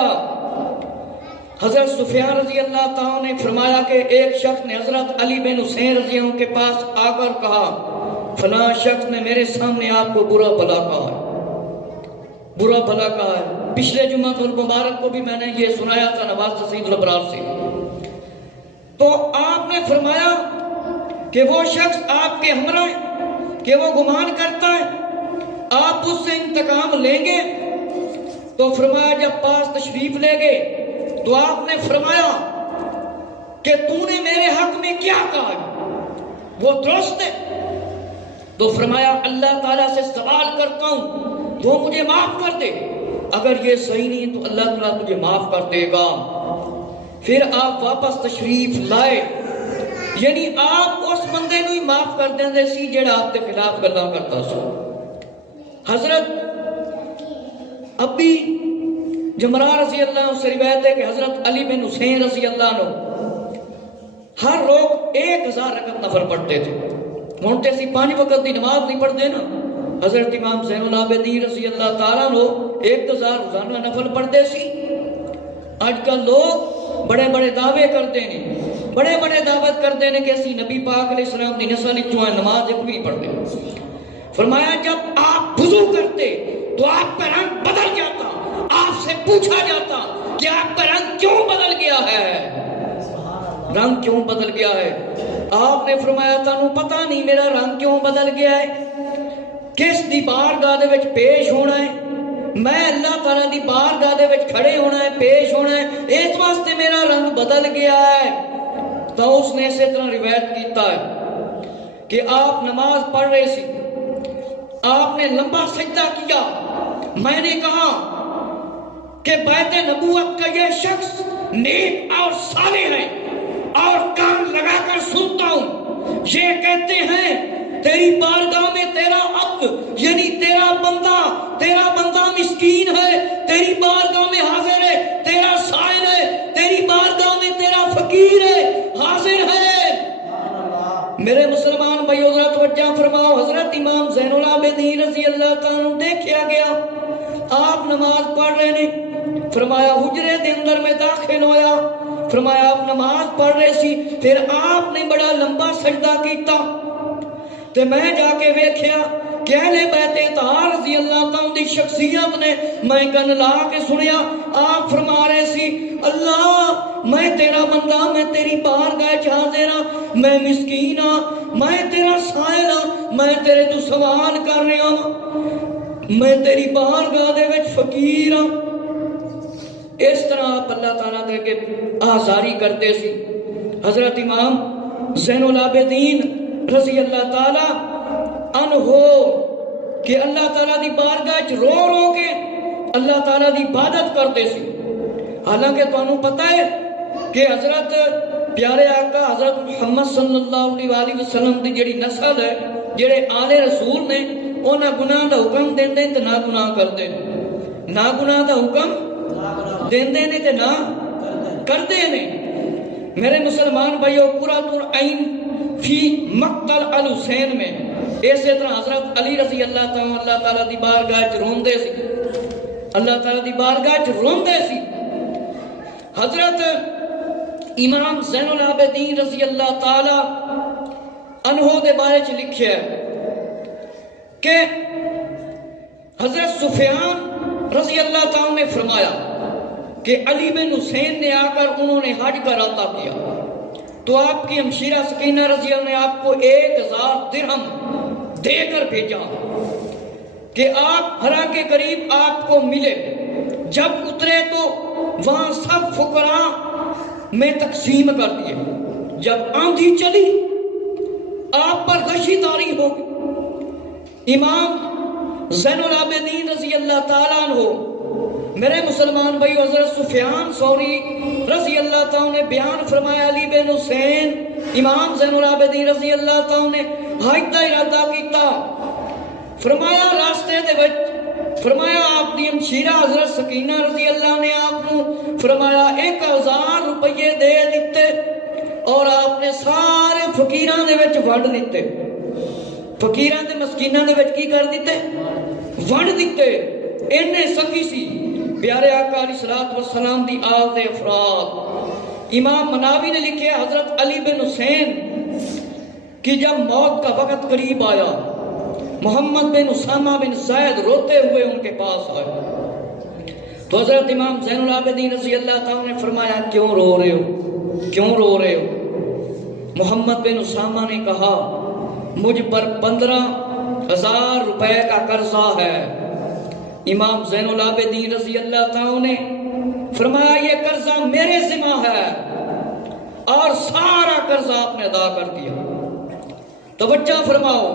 حضرت سفیان رضی اللہ تعالیٰ نے فرمایا کہ ایک شخص نے حضرت علی بن حسین رضی اللہ کے پاس آ کر کہا فلاں شخص نے میرے سامنے آپ کو برا بھلا کہا ہے، برا بھلا کہا ہے۔ پچھلے جمعہ المبارک کو بھی میں نے یہ سنایا تھا نواز سید الابرار سے۔ تو آپ نے فرمایا کہ وہ شخص آپ کے ہمراہ ہے، کہ وہ گمان کرتا ہے آپ اس سے انتقام لیں گے؟ تو فرمایا جب پاس تشریف لے گئے تو آپ نے فرمایا کہ تو نے میرے حق میں کیا کہا ہے، وہ درست ہے؟ تو فرمایا اللہ تعالیٰ سے سوال کرتا ہوں وہ مجھے معاف کر دے، اگر یہ صحیح نہیں تو اللہ تعالیٰ تجھے معاف کر دے گا۔ پھر آپ واپس تشریف لائے، یعنی آپ اس بندے کو ہی معاف کر دیں دے سی جڑا آپ کے خلاف گلا کرتا سو۔ حضرت ابی جمرہ رضی اللہ عنہ سے روایت ہے کہ حضرت علی بن حسین رضی اللہ عنہ ہر روز 1000 رکعت نفل پڑھتے تھے۔ ہن تے اسی 5 وقت دی نماز نہیں پڑھتے نا۔ حضرت امام زین العابدین رضی اللہ تعالیٰ عنہ 1000 روزانہ نفل پڑھتے سی۔ آج کل لوگ بڑے بڑے دعوے کرتے ہیں، بڑے بڑے دعوت کرتے ہیں کہ اسی نبی پاک علیہ السلام دی نسل وچوں ہیں، نماز ایک بھی نہیں پڑھتے۔ فرمایا جب آپ وضو کرتے تو آپ کا رنگ بدل جاتا، آپ سے پوچھا جاتا کہ آپ کا رنگ کیوں بدل گیا ہے، رنگ کیوں بدل گیا ہے؟ آپ نے فرمایا تانوں پتہ نہیں میرا رنگ کیوں بدل گیا ہے؟ کس دی بارگاہ دے وچ پیش ہونا ہے، میں اللہ تعالیٰ دی بارگاہ دے وچ کھڑے ہونا ہے، پیش ہونا ہے، اس واسطے میرا رنگ بدل گیا ہے۔ تو اس نے اسی طرح روایت کیتا ہے کہ آپ نماز پڑھ رہے سی، آپ نے لمبا سجدہ کیا، میں نے کہا کہ بیت نبوت کا یہ شخص نیک اور صالح ہے اور کان لگا کر سنتا ہوں، یہ کہتے ہیں تیری بارگاہ میں تیرا عبد یعنی تیرا بندہ مسکین ہے، تیری بارگاہ میں حاضر ہے، تیرا سائل ہے، تیری بارگاہ میں تیرا فقیر ہے، حاضر ہے۔ میرے مسلمان بھائیو ذرا توجہ فرماؤ، حضرت امام زین العابدین رضی اللہ تعالیٰ دیکھا گیا آپ نماز پڑھ رہے نے، فرمایا حجرے دے اندر میں داخل ہویا، فرمایا آپ نماز پڑھ رہے سی، پھر آپ نے بڑا لمبا سجدہ کیتا، تے میں جا کے ویکھیا کہ اہل بیت اطہار رضی اللہ تعالیٰ دی شخصیت نے، میں کن لا کے سنیا آپ فرما رہے سی اللہ میں تیرا بندہ، میں تیری بارگاہ حاضر ہاں، میں مسکین ہاں، میں تیرا سائل ہاں، میں تیرے تو سوال کر رہا ہوں، میں تیری بارگاہ دے وچ فقیر ہاں۔ اس طرح آپ اللہ تعالیٰ دے کے آزاری کرتے سی۔ حضرت امام زین العابدین رضی اللہ تعالیٰ عنہ کہ اللہ تعالیٰ دی بارگاہ رو رو کے اللہ تعالیٰ دی عبادت کرتے سی. حالانکہ تمہیں پتہ ہے کہ حضرت پیارے آقا حضرت محمد صلی اللہ علیہ وسلم دی جڑی نسل ہے، جڑے آل رسول نے، انہاں گناہ دا حکم دیندے تے نہ گناہ کردے، نہ گناہ دا حکم دیندے نے تے نہ کردے نے. میرے مسلمان بھائیو، قرۃ العین فی مقتل الحسین میں اسی طرح حضرت علی رضی اللہ تعالیٰ دی بارگاہ چ روندے سی، اللہ تعالیٰ دی بارگاہ چ روندے سی. حضرت امام زین العابدین رضی اللہ تعالی عنہ دے بارے چ لکھیا ہے کہ حضرت سفیان رضی اللہ تعالی نے فرمایا کہ علی بن حسین نے آ کر انہوں نے حج کا ارادہ کیا تو آپ کی ہمشیرہ سکینہ رضی اللہ نے آپ کو 1000 درہم دے کر بھیجا کہ آپ ہرا کے قریب آپ کو ملے. جب اترے تو وہاں سب فقراء میں تقسیم کر دیے. جب آندھی چلی آپ پر غشی طاری ہو گئی. امام زین العابدین رضی اللہ تعالیٰ عنہ، میرے مسلمان بھائی، حضرت سفیان ثوری رضی اللہ تعالیٰ نے بیان فرمایا علی بن حسین امام زین العابدین رضی اللہ تعالیٰ نے حج کا ارادہ کیتا. فرمایا راستے دے وچ فرمایا آپ دی ہمشیرہ حضرت سکینہ رضی اللہ نے آپ کو فرمایا 1000 روپیے دے دیتے اور آپ نے سارے فقیراں دے وچ ونڈ دیتے. فقیراں تے مسکیناں دے وچ کی کر دیتے؟ ونڈ دیتے. اینے سخی سی پیارے آقا علیہ الصلوۃ والسلام دی آل دے افراد. امام مناوی نے لکھے حضرت علی بن حسین کہ جب موت کا وقت قریب آیا، محمد بن اسامہ بن زید روتے ہوئے ان کے پاس آئے تو حضرت امام زین العابدین رضی اللہ تعالیٰ نے فرمایا کیوں رو رہے ہو، کیوں رو رہے ہو؟ محمد بن اسامہ نے کہا مجھ پر 15,000 روپے کا قرضہ ہے. امام زین العابدین رضی اللہ تعالیٰ نے فرمایا یہ قرضہ میرے ذمہ ہے، اور سارا قرضہ آپ نے ادا کر دیا. توجہ فرماؤ،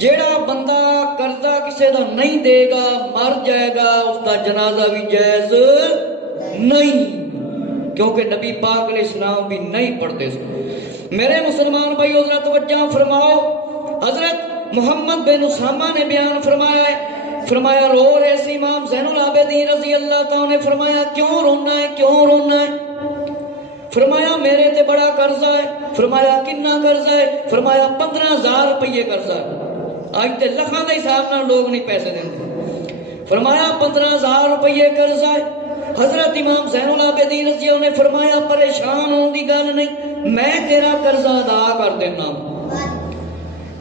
جیڑا بندہ قرضہ کسی دا نہیں دے گا مر جائے گا، اس کا جنازہ بھی جائز نہیں، کیونکہ نبی پاک علیہ السلام بھی نہیں پڑھتے تھے. میرے مسلمان بھائی حضرت توجہ فرماؤ، حضرت محمد بن اسامہ نے بیان فرمایا ہے، فرمایا رو رہے سی. امام زین العابدین رضی اللہ تعالیٰ نے فرمایا کیوں رونا ہے، کیوں رونا ہے؟ فرمایا میرے تے بڑا قرضہ ہے. فرمایا کتنا قرضہ ہے؟ فرمایا 15,000 روپیے قرضہ ہے. آج تے لکھاں دے حساب نال لوگ نہیں پیسے دیندے. فرمایا 15,000 روپیے قرضہ ہے. حضرت امام زین العابدین رضی اللہ نے فرمایا پریشان ہون دی گل نہیں، میں تیرا قرضہ ادا کر دینا.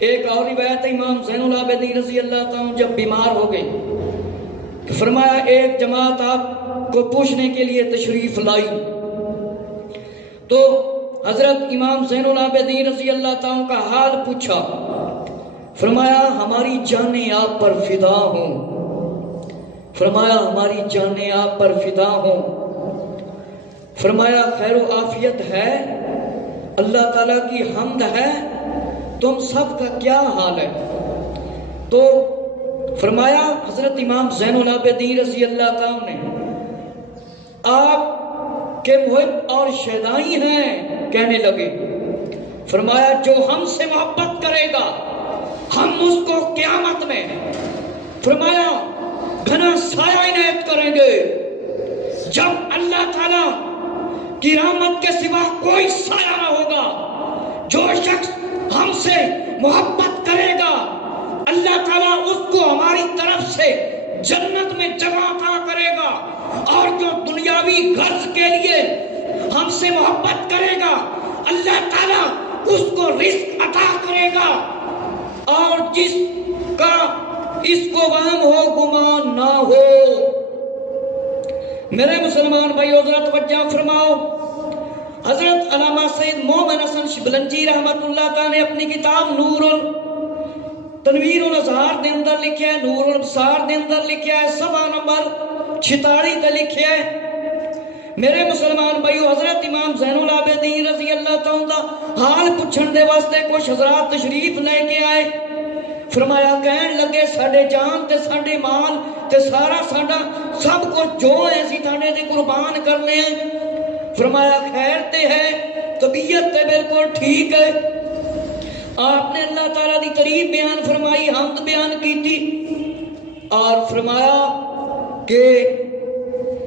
ایک اور روایت امام زین العابدین رضی اللہ تعالیٰ جب بیمار ہو گئے فرمایا ایک جماعت آپ کو پوچھنے کے لیے تشریف لائی تو حضرت امام زین العابدین رضی اللہ تعالیٰ کا حال پوچھا. فرمایا ہماری جانیں آپ پر فدا ہوں، فرمایا ہماری جانیں آپ پر فدا ہوں. فرمایا خیر و عافیت ہے، اللہ تعالیٰ کی حمد ہے، تم سب کا کیا حال ہے؟ تو فرمایا حضرت امام زین العابدین رضی اللہ تعالیٰ نے آپ کے محب اور شیدائی ہیں کہنے لگے. فرمایا جو ہم سے محبت کرے گا ہم اس کو قیامت میں فرمایا گھنا سایہ عنایت کریں گے. جب اللہ تعالیٰ کی رحمت کے سوا کوئی سایہ نہ ہوگا، جو شخص ہم سے محبت کرے گا اللہ تعالیٰ اس کو ہماری طرف سے جنت میں جگہ عطا کرے گا، اور جو دنیاوی غرض کے لیے ہم سے محبت کرے گا اللہ تعالیٰ اس کو رزق عطا کرے گا، اور جس کا اس کو وہم ہو گمان نہ ہو. میرے مسلمان بھائی حضرت توجہ فرماؤ، حضرت علامہ سید مومن حسن شبلنجی رحمت اللہ تعالیٰ نے اپنی کتاب نور تنویر الاظہار دے اندر لکھیا ہے، نور الابصار دے اندر لکھیا ہے، صفحہ نمبر 46 تے لکھیا ہے. میرے مسلمان بھائیو، حضرت امام زین العابدین رضی اللہ تعالیٰ دا حال پوچھن دے واسطے کچھ حضرات تشریف لے کے آئے. فرمایا کہن لگے ساڈے جان تے ساڈے مال تے سارا ساڈا سب کچھ جو ہے اسی تھانے دے قربان کرنے ہیں۔ فرمایا خیر تے ہے، طبیعت تے بالکل ٹھیک ہے۔ آپ نے اللہ تعالیٰ دی تعریف بیان فرمائی، حمد بیان کی تھی اور فرمایا کہ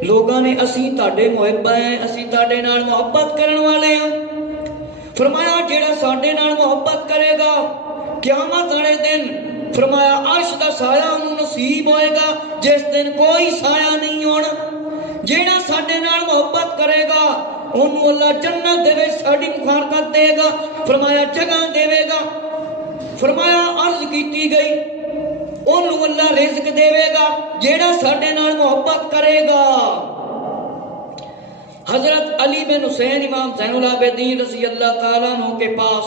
لوگاں نے اسی تاڈے محب ہیں، اسی تاڈے نال محبت کرن والے ہیں۔ فرمایا جیڑا ساڈے نال محبت کرے گا قیامت والے دن فرمایا عرش دا سایہ انہوں نصیب ہوئے گا جس دن کوئی سایہ نہیں ہونا۔ جیڑا ساڈے نال محبت کرے گا انہوں اللہ جنت دے وچ ساڈی مخالفت دے گا، فرمایا جگہ دے گا۔ فرمایا عرض کیتی گئی انہوں اللہ رزق دے گا جیڑا ساڈے نال محبت کرے گا۔ حضرت علی بن حسین امام زین العابدین رضی اللہ تعالیٰ عنہ کے پاس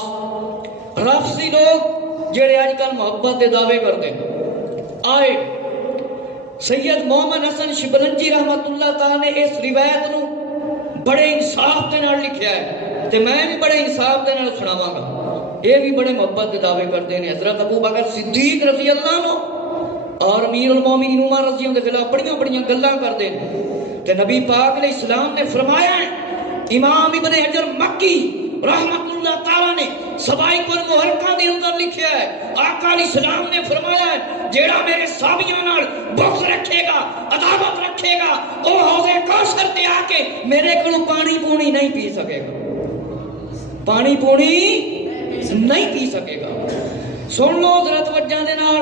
رافضی لوگ جڑے آج کل محبت کے دعوے کرتے آئے، سید محمد حسن شبلنجی رحمت اللہ تعالیٰ نے اس روایت نو بڑے انصاف کے نال لکھیا ہے تے میں بھی بڑے انصاف کے نال سناواں گا۔ یہ بھی بڑے محبت کے دعوے کرتے ہیں۔ حضرت ابو بکر صدیق رضی اللہ عنہ اور امیر المومنین عمر رضی اللہ عنہ کے خلاف بڑیاں بڑیاں گلاں کرتے ہیں تے نبی پاک علیہ السلام نے فرمایا ہے، امام ابن حجر مکی رحمت اللہ تعالیٰ نے سوائق المحرقہ دے اندر لکھیا ہے، آقا علیہ السلام نے فرمایا ہے جیڑا میرے صحابیاں نال بغض رکھے گا، عداوت رکھے گا، او حوض کوثر تے آ کے میرے کولوں پانی پونی نہیں پی سکے گا، پانی پونی نہیں پی سکے گا۔ سن لو حضرت وجہ دے نال،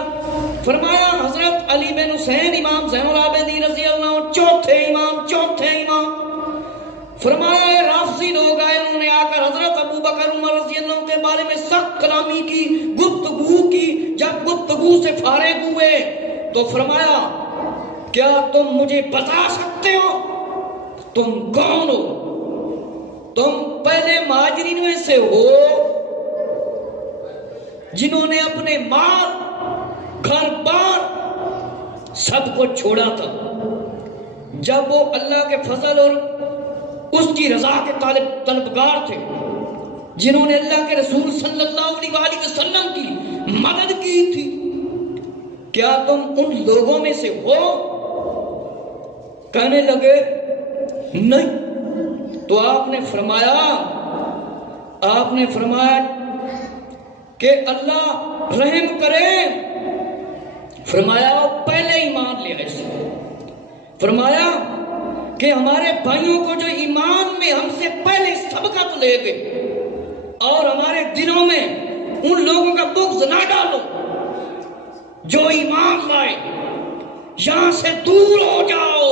فرمایا حضرت علی بن حسین امام زین العابدین رضی اللہ عنہ چوتھے امام فرمایا رافضی لوگ آئے، انہوں نے آ کر حضرت ابو بکر عمر رضی اللہ عنہ کے بارے میں سخت کلامی کی، گفتگو کی۔ جب گفتگو سے فارغ ہوئے تو فرمایا کیا تم مجھے بتا سکتے ہو تم کون ہو؟ تم پہلے مہاجرین میں سے ہو جنہوں نے اپنے مال گھر بار سب کو چھوڑا تھا جب وہ اللہ کے فضل اور اس کی رضا کے طلبگار تھے، جنہوں نے اللہ کے رسول صلی اللہ علیہ وسلم کی مدد کی تھی۔ کیا تم ان لوگوں میں سے ہو؟ کہنے لگے نہیں۔ تو آپ نے فرمایا کہ اللہ رحم کرے۔ فرمایا پہلے ایمان لے آئے سے، فرمایا کہ ہمارے بھائیوں کو جو ایمان میں ہم سے پہلے سبقت لے گئے اور ہمارے دلوں میں ان لوگوں کا بغض نہ ڈالو جو ایمان لائے، یہاں سے دور ہو جاؤ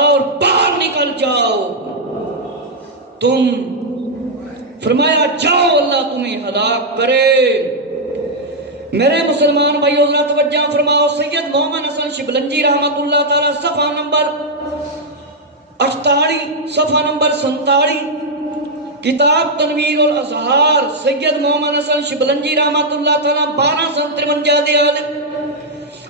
اور باہر نکل جاؤ۔ تم فرمایا جاؤ اللہ تمہیں ہلاک کرے۔ میرے مسلمان بھائی اللہ توجہ فرماؤ، سید محمد حسن شبلنجی رحمت اللہ تعالی صفحہ نمبر 48 صفحہ نمبر 47 کتاب تنویر الاظہار، سید محمد حسن شبلنجی رحمت اللہ تعالی 1253 دے عالم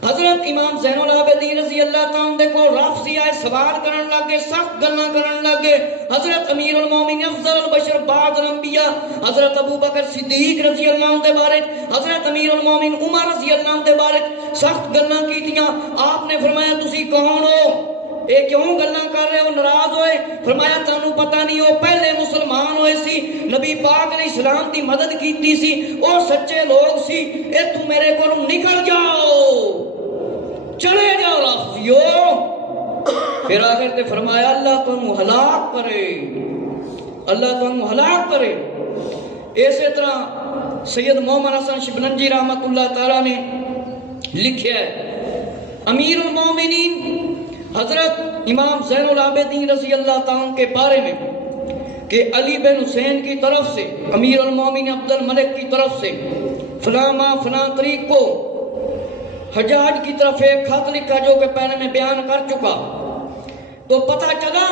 حضرت امام زین العابدین رضی اللہ تعالیٰ دے کو رافضی آئے سوال کرن لگے، سخت گلاں کرن لگے۔ حضرت امیر المومنین افضل البشر بعد الانبیاء حضرت ابو بکر صدیق رضی اللہ عنہ دے بارے، حضرت امیر المومنین عمر رضی اللہ عنہ دے بارے سخت گلاں کیتیاں۔ آپ نے فرمایا تسی کون ہو؟ اے کیوں گلاں کر رہے ہو؟ ناراض ہوئے؟ فرمایا تانوں پتہ نہیں ہو پہلے مسلمان ہوئے سی، نبی پاک علیہ السلام دی مدد کیتی سی، اور سچے لوگ سی، اے تو میرے کو نکل جاؤ، چلے جاؤ رافضیو۔ پھر آخر تے فرمایا اللہ تمہیں ہلاک کرے، اللہ تمہیں ہلاک کرے۔ اسی طرح سید محمد حسن شبلنجی رحمت اللہ تعالیٰ نے لکھیا ہے امیر المومنین حضرت امام زین العابدین رضی اللہ تعالیٰ کے بارے میں کہ علی بن حسین کی طرف سے، امیر المومنین عبد الملک کی طرف سے فلاں ماہ فلاں تاریخ کو حجاج کی طرف ایک خط لکھا جو کہ پہلے میں بیان کر چکا، تو پتہ چلا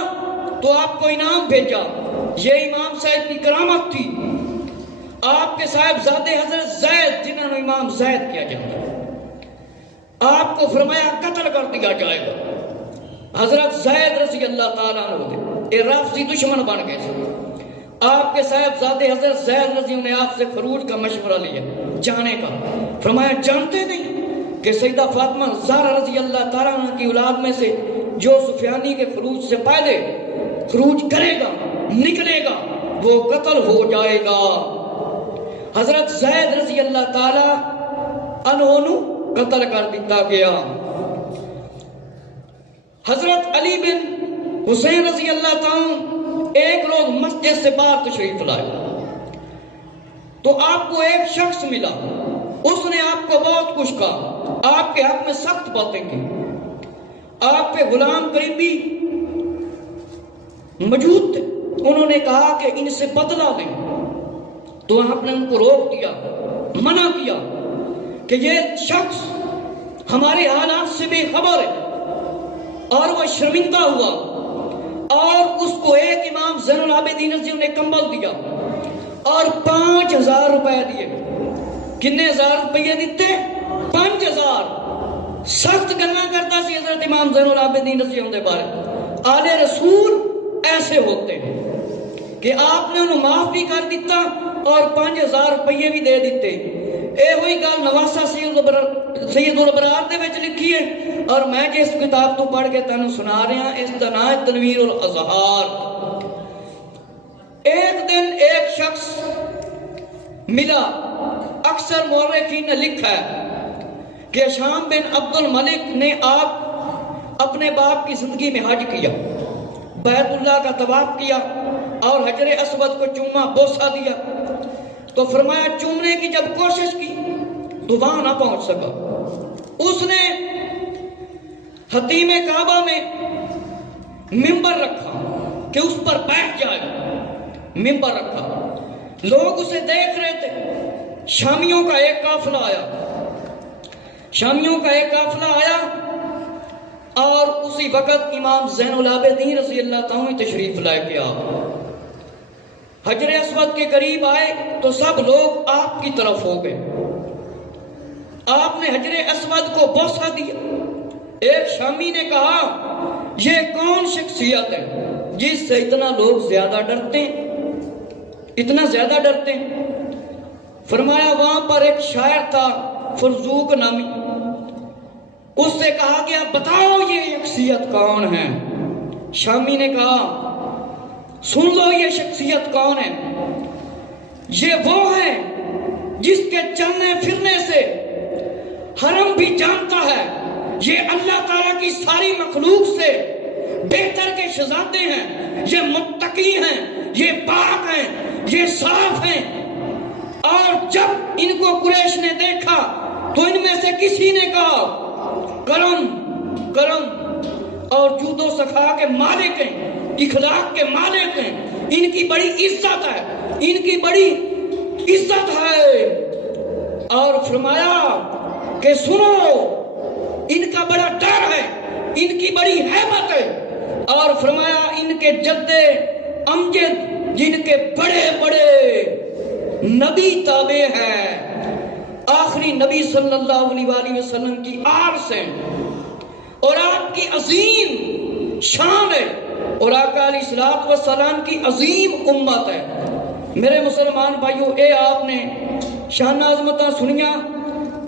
تو آپ کو انعام بھیجا۔ یہ امام صاحب کی کرامت تھی، آپ کے صاحبزادے حضرت زید جنہوں نے امام زید کیا جاتا، آپ کو فرمایا قتل کر دیا جائے گا۔ حضرت زید رضی اللہ تعالیٰ عنہ یہ رافضی دشمن بن گئے تھے۔ آپ کے صاحبزادے حضرت زید رضی اللہ عنہ آپ سے خروج کا مشورہ لیا جانے کا. فرمایا جانتے نہیں کہ سیدہ فاطمہ زہرا رضی اللہ تعالیٰ عنہ کی اولاد میں سے جو سفیانی کے خروج سے پہلے خروج کرے گا نکلے گا وہ قتل ہو جائے گا. حضرت زید رضی اللہ تعالیٰ عنہ نو قتل کر دیتا گیا. حضرت علی بن حسین رضی اللہ تعالیٰ ایک روز مسجد سے باہر تشریف لائے تو آپ کو ایک شخص ملا. اس نے آپ کو بہت کچھ کہا, آپ کے حق میں سخت باتیں کی. آپ کے غلام قریبی موجود تھے, انہوں نے کہا کہ ان سے بدلہ لیں. تو آپ نے ان کو روک دیا, منع کیا کہ یہ شخص ہمارے حالات سے بے خبر ہے. اور وہ شرمندہ ہوا اور اس کو ایک امام زین العابدین رضی اللہ عنہ نے کمبل دیا اور 5000 روپے دیے. کتنے ہزار روپے دیتے؟ 5000. سخت گلا کرتا سی حضرت امام زین العابدین رضی اللہ عنہ کے بارے. آل رسول ایسے ہوتے ہیں کہ آپ نے انہوں معاف بھی کر دیتا اور 5000 روپے بھی دے دیتے. اے ہوئی گل نواسا سید الابرار دے وچ لکھی ہے اور میں جس کتاب تو پڑھ کے تانوں سنا رہا ہوں اس دا نام ہے تنویر الاظہار. ایک دن ایک شخص ملا. اکثر مورخین نے لکھا ہے کہ شام بن عبد الملک نے آپ اپنے باپ کی زندگی میں حج کیا, بیت اللہ کا طواف کیا اور حجر اسود کو چوما بوسہ دیا. تو فرمایا چومنے کی جب کوشش کی تو وہاں نہ پہنچ سکا. اس نے حتیم کعبہ میں ممبر رکھا کہ اس پر بیٹھ جائے. ممبر رکھا, لوگ اسے دیکھ رہے تھے. شامیوں کا ایک قافلہ آیا اور اسی وقت امام زین العابدین رضی اللہ تعالیٰ تشریف لائے کے حجر اسود کے قریب آئے تو سب لوگ آپ کی طرف ہو گئے. آپ نے حجر اسود کو بوسہ دیا. ایک شامی نے کہا یہ کون شخصیت ہے جس سے اتنا لوگ زیادہ ڈرتے ہیں, اتنا زیادہ ڈرتے ہیں؟ فرمایا وہاں پر ایک شاعر تھا فرزوق نامی. اس سے کہا گیا بتاؤ یہ شخصیت کون ہے. شامی نے کہا سن لو یہ شخصیت کون ہے. یہ وہ ہے جس کے چلنے پھرنے سے حرم بھی جانتا ہے یہ اللہ تعالیٰ کی ساری مخلوق سے بہتر کے شہزادے ہیں, یہ متقی ہیں, یہ پاک ہیں, یہ صاف ہیں. اور جب ان کو قریش نے دیکھا تو ان میں سے کسی نے کہا کرم اور جود و سخا کے مالک ہیں, اخلاق کے مالک ہیں, ان کی بڑی عزت ہے, ان کی بڑی عزت ہے. اور فرمایا کہ سنو ان کا بڑا ڈر ہے, ان کی بڑی ہیبت ہے. اور فرمایا ان کے جدے امجد جن کے بڑے بڑے نبی تابع ہیں, آخری نبی صلی اللہ علیہ وآلہ وسلم کی آل سے, اور آپ کی عظیم شان ہے اور آقا علیہ الصلوۃ والسلام کی عظیم امت ہے. میرے مسلمان بھائیو, اے آپ نے شان عظمتاں سنیاں,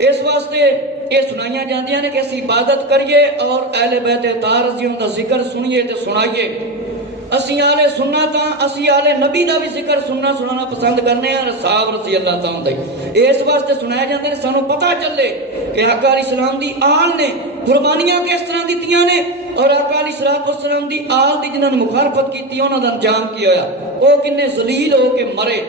اس واسطے یہ سنائیاں جاندیاں نے کہ اسی عبادت کریے اور اہل بیت طاہر رضی اللہ عنہ دا ذکر سنیے تے سنائیے. اسی آل سنت ہاں, اسی آل نبی دا بھی ذکر سننا سنانا پسند کرنے ہیں صاحب رضی اللہ تعالیٰ عنہ. اس واسطے سنایا جاندے نے سانو پتہ چلے کہ آقا علیہ السلام دی آل نے قربانیاں کس طرح دیتیاں نے اور آقا علیہ السلام دی آل دی جنہاں نے مخالفت کی انہاں دا انجام کی ہویا, او کنے ذلیل ہو کے مرے.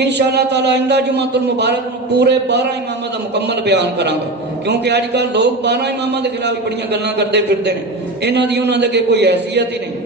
انشاءاللہ تعالی آئندہ جمعۃ المبارک پورے 12 امامہ دا مکمل بیان کرانگے, کیونکہ آج کل لوگ 12 امامہ دے خلاف بڑیاں گلاں کرتے پھرتے ہیں, انہاں دی انہاں دے کوئی حیثیت ہی نہیں.